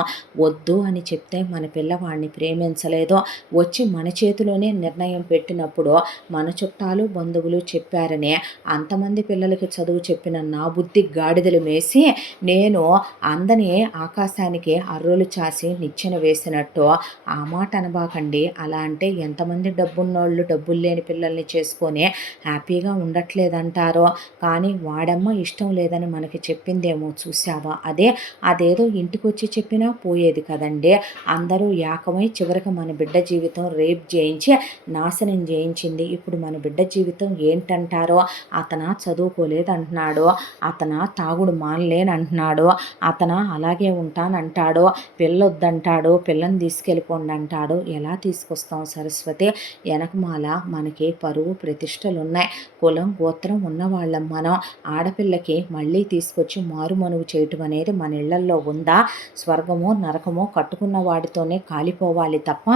వద్దు అని చెప్తే మన పిల్లవాడిని ప్రేమించలేదో వచ్చి మన చేతిలోనే నిర్ణయం పెట్టినప్పుడు మన చుట్టాలు బంధువులు చెప్పారనే అంతమంది పిల్లలకి చదువు చెప్పిన నా బుద్ధి గాడిదలు మేసి నేను అందని ఆకాశానికి అర్రులు చాసి నిచ్చెన వేసినట్టు ఆ మాట అనబాకండి. అలా అంటే ఎంతమంది డబ్బున్నోళ్ళు డబ్బులు లేని పిల్లల్ని చేసుకొని హ్యాపీగా ఉండట్లేదంటారో. కానీ వాడమ్మ ఇష్టం లేదని మనకి చెప్పిందేమో చూసావా, అదేదో ఇంటికి వచ్చి చెప్పినా పోయేది కదండి. అందరూ ఏకమై చివరికి మన బిడ్డ జీవితం రేప్ చేయించి నాశనం చేయించింది. ఇప్పుడు మన బిడ్డ జీవితం ఏంటంటారో. అతను చదువుకోలేదు అంటున్నాడు, అతను తాగుడు మానలేనంటున్నాడు, అతను అలాగే ఉంటానంటాడు, పిల్లొద్దంటాడు, పిల్లని తీసుకెళ్ళిపోండి అంటాడు. ఎలా తీసుకొస్తాం సరస్వతి? వెనకమాల మనకి పరువు ప్రతిష్టలు ఉన్నాయి, కులం గోత్రం ఉన్నవాళ్ళం మనం. ఆడపిల్లకి మళ్ళీ తీసుకొచ్చి మారుమనువు చేయటం అనేది మన ఇళ్లల్లో ఉందా? స్వర్గమో నరకమో కట్టుకున్న వాడితోనే కాలిపోవాలి తప్ప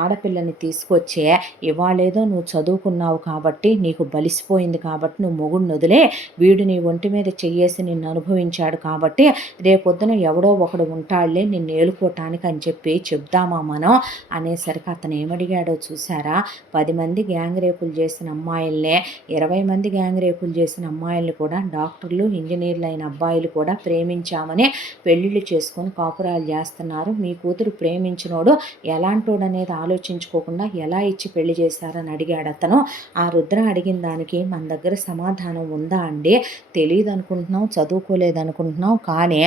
ఆడపిల్లని తీసుకొచ్చే ఇవాళేదో నువ్వు చదువుకున్నావు కాబట్టి నీకు బలిసిపోయింది కాబట్టి నువ్వు మొగుడిని వదిలే, వీడు నీ ఒంటి మీద చెయ్యేసి నిన్ను అనుభవించాడు కాబట్టి రేపొద్దున ఎవడో ఒకడు ఉంటాడులే నిన్ను ఏలుకోవటానికి అని చెప్పి చెప్దామా మనం అనేసరికి అతను ఏమడిగాడో చూసారా? 10 మంది గ్యాంగ్ రేపులు చేసిన అమ్మాయిల్నే 20 మంది గ్యాంగ్ రేపులు చేసిన అమ్మాయిల్ని కూడా డాక్టర్లు ఇంజనీర్లు అయిన అబ్బాయిలు కూడా ప్రేమించామని పెళ్ళిళ్ళు చేసుకొని కాపురాలు చేస్తున్నారు. మీ కూతురు ప్రేమించినోడు ఎలాంటోడనేది ఆలోచించుకోకుండా ఎలా ఇచ్చి పెళ్లి చేశారని అడిగాడు అతను. ఆ రుద్ర అడిగిన దానికి మన దగ్గర సమాధానం ఉందా అండి? తెలియదు అనుకుంటున్నాం, చదువుకోలేదు అనుకుంటున్నాం, కానీ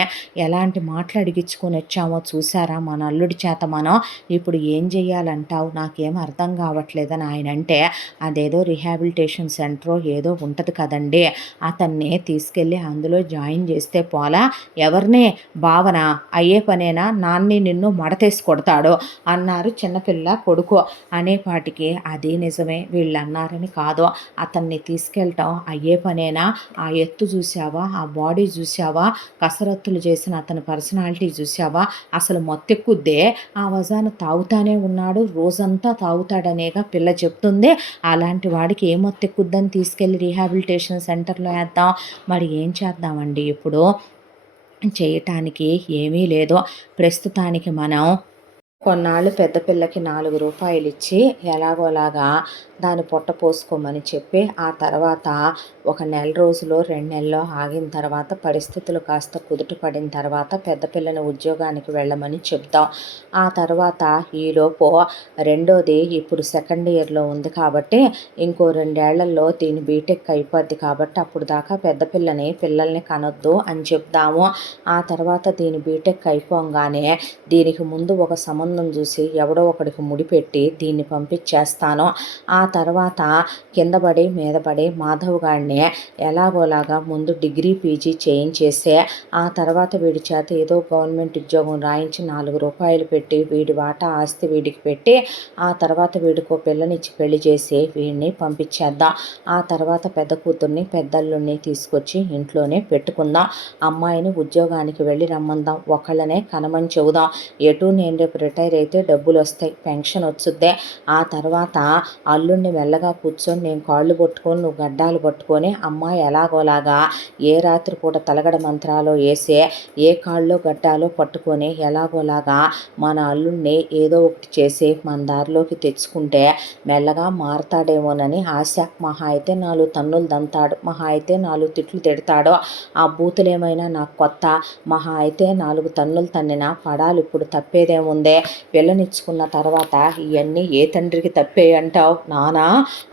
ఎలాంటి మాటలు అడిగించుకొని వచ్చామో చూసారా మన అల్లుడి చేత మనం. ఇప్పుడు ఏం చెయ్యాలంటావు? నాకేం అర్థం కావట్లేదని ఆయన అంటే, అదేదో రిహాబిలిటేషన్ సెంటర్ ఏదో ఉంటుంది కదండి, అతన్ని తీసుకెళ్ళి అందులో జాయిన్ చేస్తే పోలా. ఎవరిని భావన అయ్యే పనేనా? నాన్ని నిన్ను మడతేసి కొడతాడు అన్నారు చిన్నపిల్ల కొడుకు. అనేపాటికి అది నిజమే, వీళ్ళు అన్నారని కాదు, అతన్ని తీసుకెళ్ళటం అయ్యే పనేనా? ఆ ఎత్తు చూసావా, ఆ బాడీ చూసావా, కసరత్తులు చేసిన అతని పర్సనాలిటీ చూసావా? అసలు మొత్తెక్కుద్దే. ఆ వజాను తాగుతానే ఉన్నాడు, రోజంతా తాగుతాడనేగా పిల్ల చెప్తుంది. అలాంటి వాడికి ఏ మొత్తెక్కుద్దని తీసుకెళ్ళి రీహాబిలిటేషన్ సెంటర్లో వేద్దాం. మరి ఏం చేద్దామండి? ఇప్పుడు చేయటానికి ఏమీ లేదు. ప్రస్తుతానికి మనం కొన్నాళ్ళు పెద్ద పిల్లకి 4 రూపాయలు ఇచ్చి ఎలాగోలాగా దాని పొట్ట పోసుకోమని చెప్పి ఆ తర్వాత ఒక నెల రోజులు 2 నెలలు ఆగిన తర్వాత పరిస్థితులు కాస్త కుదుట పడిన తర్వాత పెద్ద పిల్లని ఉద్యోగానికి వెళ్ళమని చెప్దాం. ఆ తర్వాత ఈలోపు రెండోది ఇప్పుడు సెకండ్ ఇయర్లో ఉంది కాబట్టి ఇంకో 2 ఏళ్లలో దీని బీటెక్ అయిపోద్ది కాబట్టి అప్పుడు దాకా పెద్ద పిల్లల్ని కనొద్దు అని చెప్దాము. ఆ తర్వాత దీని బీటెక్ అయిపోగానే దీనికి ముందు ఒక సంబంధం చూసి ఎవడో ఒకడికి ముడిపెట్టి దీన్ని పంపించేస్తాను. ఆ తర్వాత కిందపడి మీదపడి మాధవ్ గారిని ఎలాగోలాగా ముందు డిగ్రీ పీజీ చేయించేసే ఆ తర్వాత వీడి చేత ఏదో గవర్నమెంట్ ఉద్యోగం రాయించి 4 రూపాయలు పెట్టి వీడి వాటా ఆస్తి వీడికి పెట్టి ఆ తర్వాత వీడికో పిల్లనిచ్చి పెళ్లి చేసి వీడిని పంపించేద్దాం. ఆ తర్వాత పెద్ద కూతుర్ని పెద్దల్లుని తీసుకొచ్చి ఇంట్లోనే పెట్టుకుందాం. అమ్మాయిని ఉద్యోగానికి వెళ్ళి రమ్మందాం, ఒకళ్ళనే కనమని చెబుదాం. ఎటు నేను రేపు రిటైర్ అయితే డబ్బులు వస్తాయి, పెన్షన్ వచ్చుద్దే. ఆ తర్వాత అల్లుడిని మెల్లగా కూర్చొని నేను కాళ్ళు పట్టుకొని నువ్వు గడ్డాలు పట్టుకొని అమ్మాయి ఎలాగోలాగా ఏ రాత్రి పూట తలగడ మంత్రాలు వేసే ఏ కాళ్ళు గడ్డాలో పట్టుకొని ఎలాగోలాగా మన అల్లుడిని ఏదో ఒకటి చేసి మన దారిలోకి తెచ్చుకుంటే మెల్లగా మారతాడేమోనని ఆశ. మహా అయితే 4 తన్నులు దంతాడు, మహా అయితే 4 తిట్లు తిడతాడో, ఆ బూతులేమైనా నాకు కొత్త. మహా అయితే 4 తన్నులు తన్నినా పడాలి, ఇప్పుడు తప్పేదేముందే? పిల్లనిచ్చుకున్న తర్వాత ఇవన్నీ ఏ తండ్రికి తప్పే అంటావు? నా నానా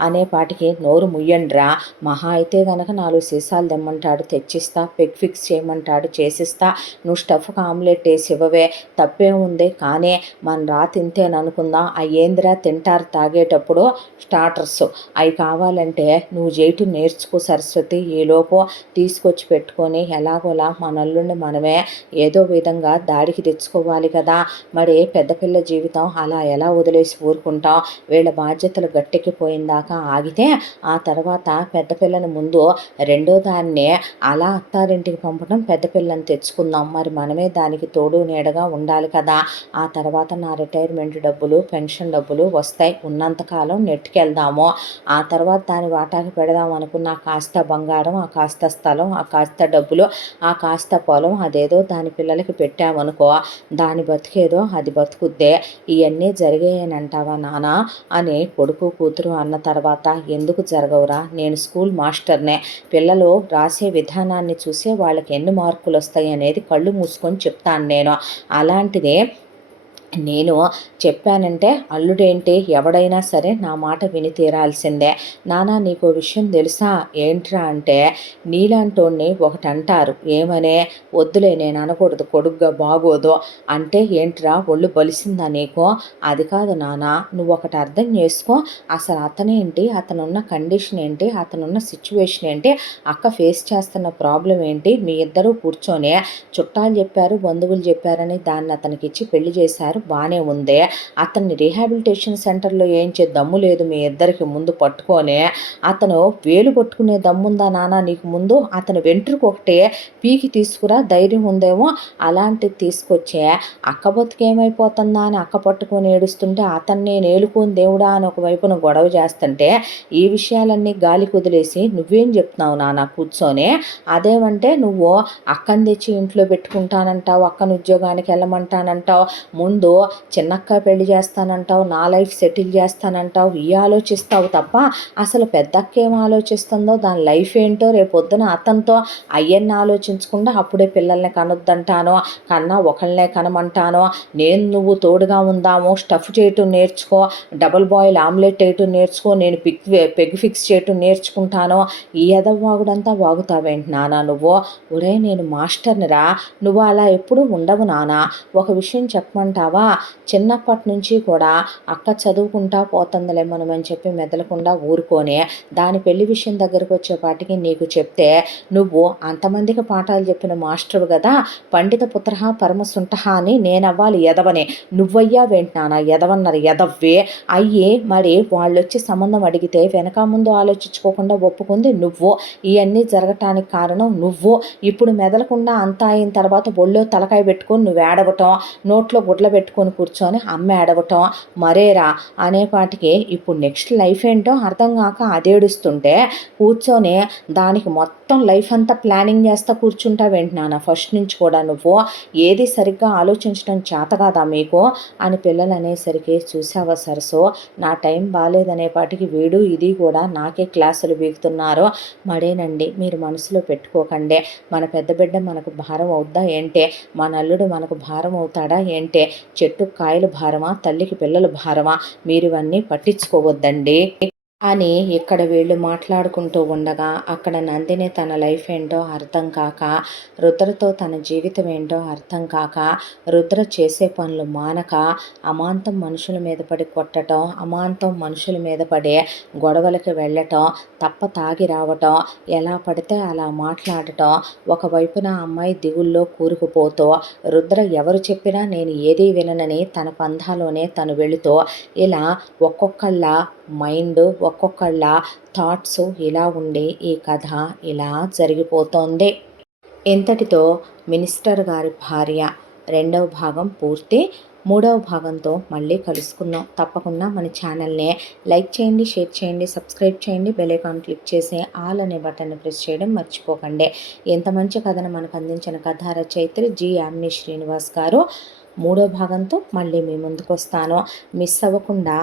అనేపాటికి నోరు ముయ్యండ్రా, మహా అయితే గనక 4 సీసాలు తెమ్మంటాడు తెచ్చిస్తా, పెగ్ ఫిక్స్ చేయమంటాడు చేసిస్తా, నువ్వు స్టఫ్కి ఆమ్లెట్ వేసి ఇవ్వవే తప్పే ఉంది. కానీ మన తింతేననుకుందాం, అయ్యేందిరా తింటారు తాగేటప్పుడు స్టార్టర్స్ అవి కావాలంటే నువ్వు చేయటం నేర్చుకో సరస్వతి, ఈలోపు తీసుకొచ్చి పెట్టుకొని ఎలాగోలా మన అల్లుండి మనమే ఏదో విధంగా దాడికి తెచ్చుకోవాలి కదా. మరి పెద్ద పిల్ల జీవితం అలా ఎలా వదిలేసి ఊరుకుంటాం? వీళ్ళ బాధ్యతలు గట్టెక్కిపోయిందాకా ఆగితే ఆ తర్వాత పెద్ద పిల్లని ముందు రెండో దాన్ని అలా అత్తారింటికి పంపడం, పెద్ద పిల్లని తెచ్చుకుందాం. మరి మనమే దానికి తోడు నీడగా ఉండాలి కదా. ఆ తర్వాత నా రిటైర్మెంట్ డబ్బులు పెన్షన్ డబ్బులు వస్తాయి, ఉన్నంతకాలం నెట్టుకెళ్దాము. ఆ తర్వాత దాని వాటాకి పెడదాం అనుకున్న కాస్త బంగారం, ఆ కాస్త స్థలం, ఆ కాస్త డబ్బులు, ఆ కాస్త పొలం అదేదో దాని పిల్లలకి పెట్టామనుకో, దాని బతికేదో అది బతుకుద్దే. ఇవన్నీ జరిగాయనంటావా నానా అని కొడుకు కూతురు అన్న తర్వాత, ఎందుకు జరగవురా, నేను స్కూల్ మాస్టర్నే, పిల్లలు రాసే విధానాన్ని చూసి వాళ్ళకి ఎన్ని మార్కులు వస్తాయి అనేది కళ్ళు మూసుకొని చెప్తాను నేను. అలాంటిది నేను చెప్పానంటే అల్లుడేంటి ఎవడైనా సరే నా మాట విని తీరాల్సిందే. నానా నీకు విషయం తెలుసా ఏంట్రా అంటే, నీలాంటోడిని ఒకటి అంటారు ఏమనే, వద్దులే నేను అనకూడదు కొడుగ్గా బాగోదు అంటే, ఏంట్రా ఒళ్ళు బలిసిందా నీకు? అది కాదు నానా, నువ్వు ఒకటి అర్థం చేసుకో, అసలు అతనేంటి, అతనున్న కండిషన్ ఏంటి, అతనున్న సిచ్యువేషన్ ఏంటి, అక్క ఫేస్ చేస్తున్న ప్రాబ్లం ఏంటి, మీ ఇద్దరూ కూర్చొని చుట్టాలు చెప్పారు బంధువులు చెప్పారని దాన్ని అతనికి ఇచ్చి పెళ్లి చేశారు బాగానే ఉంది. అతన్ని రీహాబిలిటేషన్ సెంటర్లో వేయించే దమ్ము లేదు మీ ఇద్దరికి ముందు పట్టుకొని, అతను వేలు పట్టుకునే దమ్ముందా నాన్న నీకు ముందు? అతను వెంట్రుకు ఒకటే పీకి తీసుకురా ధైర్యం ఉందేమో, అలాంటిది తీసుకొచ్చే అక్క బతుకేమైపోతుందా అని అక్క పట్టుకొని ఏడుస్తుంటే, అతన్ని నేలుకొని దేవుడా అని ఒకవైపున గొడవ చేస్తుంటే, ఈ విషయాలన్నీ గాలి కుదిలేసి నువ్వేం చెప్తున్నావు నాన్న కూర్చొని? అదేమంటే నువ్వు అక్కని తెచ్చి ఇంట్లో పెట్టుకుంటానంటావు, అక్కను ఉద్యోగానికి వెళ్ళమంటానంటావు, ముందు చిన్నక్క పెళ్లి చేస్తానంటావు, నా లైఫ్ సెటిల్ చేస్తానంటావు, ఈ ఆలోచిస్తావు తప్ప అసలు పెద్దక్క ఏం ఆలోచిస్తుందో, దాని లైఫ్ ఏంటో రేపొద్దున అతనితో అయ్యన్ని ఆలోచించకుండా అప్పుడే పిల్లల్ని కనొద్దంటాను, కన్నా ఒకళ్ళనే కనమంటాను, నేను నువ్వు తోడుగా ఉందాము, స్టఫ్ చేయటం నేర్చుకో, డబుల్ బాయిల్ ఆమ్లెట్ వేయటం నేర్చుకో, నేను పెగ్ ఫిక్స్ చేయటం నేర్చుకుంటాను, ఈ ఎదవాగుడంతా వాగుతావేంటి నానా నువ్వు? ఒరే నేను మాస్టర్నిరా, నువ్వు అలా ఎప్పుడు ఉండవు నానా. ఒక విషయం చెప్పమంటావా, చిన్నప్పటి నుంచి కూడా అక్క చదువుకుంటా పోతుందిలే మనం అని చెప్పి మెదలకుండా ఊరుకొని, దాని పెళ్లి విషయం దగ్గరకు వచ్చేపాటికి నీకు చెప్తే, నువ్వు అంతమందికి పాఠాలు చెప్పిన మాస్టర్ కదా, పండిత పుత్ర పరమసుంట అని నేనవ్వాలి ఎదవని, నువ్వయ్యా వెంటనానా ఎదవన్నారు ఎదవ్వే అయ్యి. మరి వాళ్ళు వచ్చి సంబంధం అడిగితే వెనక ముందు ఆలోచించుకోకుండా ఒప్పుకుంది నువ్వు, ఇవన్నీ జరగటానికి కారణం నువ్వు. ఇప్పుడు మెదలకుండా అంతా అయిన తర్వాత ఒళ్ళో తలకాయ పెట్టుకొని నువ్వు ఏడవటం, నోట్లో గుడ్ల పెట్టుకొని కూర్చొని అమ్మ ఏడవటం మరేరా అనేపాటికి ఇప్పుడు నెక్స్ట్ లైఫ్ ఏంటో అర్థం కాక అదేడుస్తుంటే కూర్చొని దానికి మొత్తం లైఫ్ అంతా ప్లానింగ్ చేస్తా కూర్చుంటావేంటి నాన్న? ఫస్ట్ నుంచి కూడా నువ్వు ఏది సరిగ్గా ఆలోచించడం చేత కాదా మీకు అని పిల్లలు అనేసరికి, చూసావా సరసు నా టైం బాగాలేదనేపాటికి వీడు ఇది కూడా నాకే క్లాసులు వీగుతున్నారు. మరేనండి మీరు మనసులో పెట్టుకోకండి, మన పెద్ద బిడ్డ మనకు భారం అవుద్దా ఏంటే, మన అల్లుడు మనకు భారం అవుతాడా ఏంటే, చెట్టు కాయలు భారమా తల్లికి పిల్లలు భారమా, మీరు ఇవన్నీ పట్టించుకోవద్దండి అని ఇక్కడ వీళ్ళు మాట్లాడుకుంటూ ఉండగా అక్కడ నందిని తన లైఫ్ ఏంటో అర్థం కాక, రుద్రతో తన జీవితం ఏంటో అర్థం కాక, రుద్ర చేసే పనులు మానక అమాంతం మనుషుల మీద పడి కొట్టడం, అమాంతం మనుషుల మీద పడి గొడవలకి వెళ్ళటం, తప్ప తాగి రావటం, ఎలా పడితే అలా మాట్లాడటం, ఒకవైపున అమ్మాయి దిగుల్లో కూరుకుపోతూ, రుద్ర ఎవరు చెప్పినా నేను ఏదీ విననని తన పంధాలోనే తను వెళుతూ, ఇలా ఒక్కొక్కళ్ళ మైండ్ ఒక్కొక్కళ్ళ థాట్స్ ఇలా ఉండి ఈ కథ ఇలా జరిగిపోతోంది. ఇంతటితో మినిస్టర్ గారి భార్య రెండవ భాగం పూర్తి. మూడవ భాగంతో మళ్ళీ కలుసుకుందాం. తప్పకుండా మన ఛానల్ని లైక్ చేయండి, షేర్ చేయండి, సబ్స్క్రైబ్ చేయండి, బెల్ ఐకాన్ క్లిక్ చేసి ఆల్ అనే బటన్ని ప్రెస్ చేయడం మర్చిపోకండి. ఎంత మంచి కథను మనకు అందించిన కథా రచయిత్రి జి యామిని శ్రీనివాస్ గారు. మూడో భాగంతో మళ్ళీ మీ ముందుకు వస్తాను. మిస్ అవ్వకుండా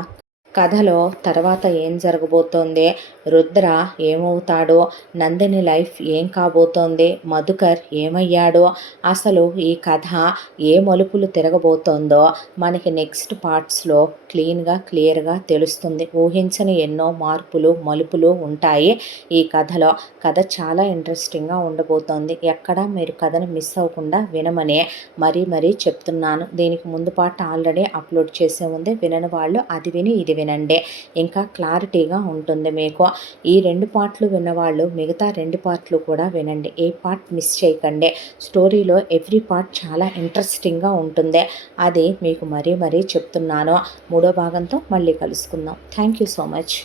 కథలో తర్వాత ఏం జరగబోతోంది, రుద్ర ఏమవుతాడో, నందిని లైఫ్ ఏం కాబోతోంది, మధుకర్ ఏమయ్యాడో, అసలు ఈ కథ ఏ మలుపులు తిరగబోతోందో మనకి నెక్స్ట్ పార్ట్స్లో క్లియర్గా తెలుస్తుంది. ఊహించని ఎన్నో మార్పులు మలుపులు ఉంటాయి ఈ కథలో. కథ చాలా ఇంట్రెస్టింగ్గా ఉండబోతోంది. ఎక్కడ మీరు కథను మిస్ అవ్వకుండా వినమనే మరీ చెప్తున్నాను. దీనికి ముందు పార్ట్ ఆల్రెడీ అప్లోడ్ చేసే ఉంది. వినని వాళ్ళు అది విని ఇది వినండి, ఇంకా క్లారిటీగా ఉంటుంది మీకు. ఈ 2 పార్ట్లు విన్నవాళ్ళు మిగతా 2 పార్ట్లు కూడా వినండి. ఏ పార్ట్ మిస్ చేయకండి. స్టోరీలో ఎవ్రీ పార్ట్ చాలా ఇంట్రెస్టింగ్గా ఉంటుంది. అది మీకు మరీ చెప్తున్నాను. 3వ భాగంతో మళ్ళీ కలుసుకుందాం. Thank you so much.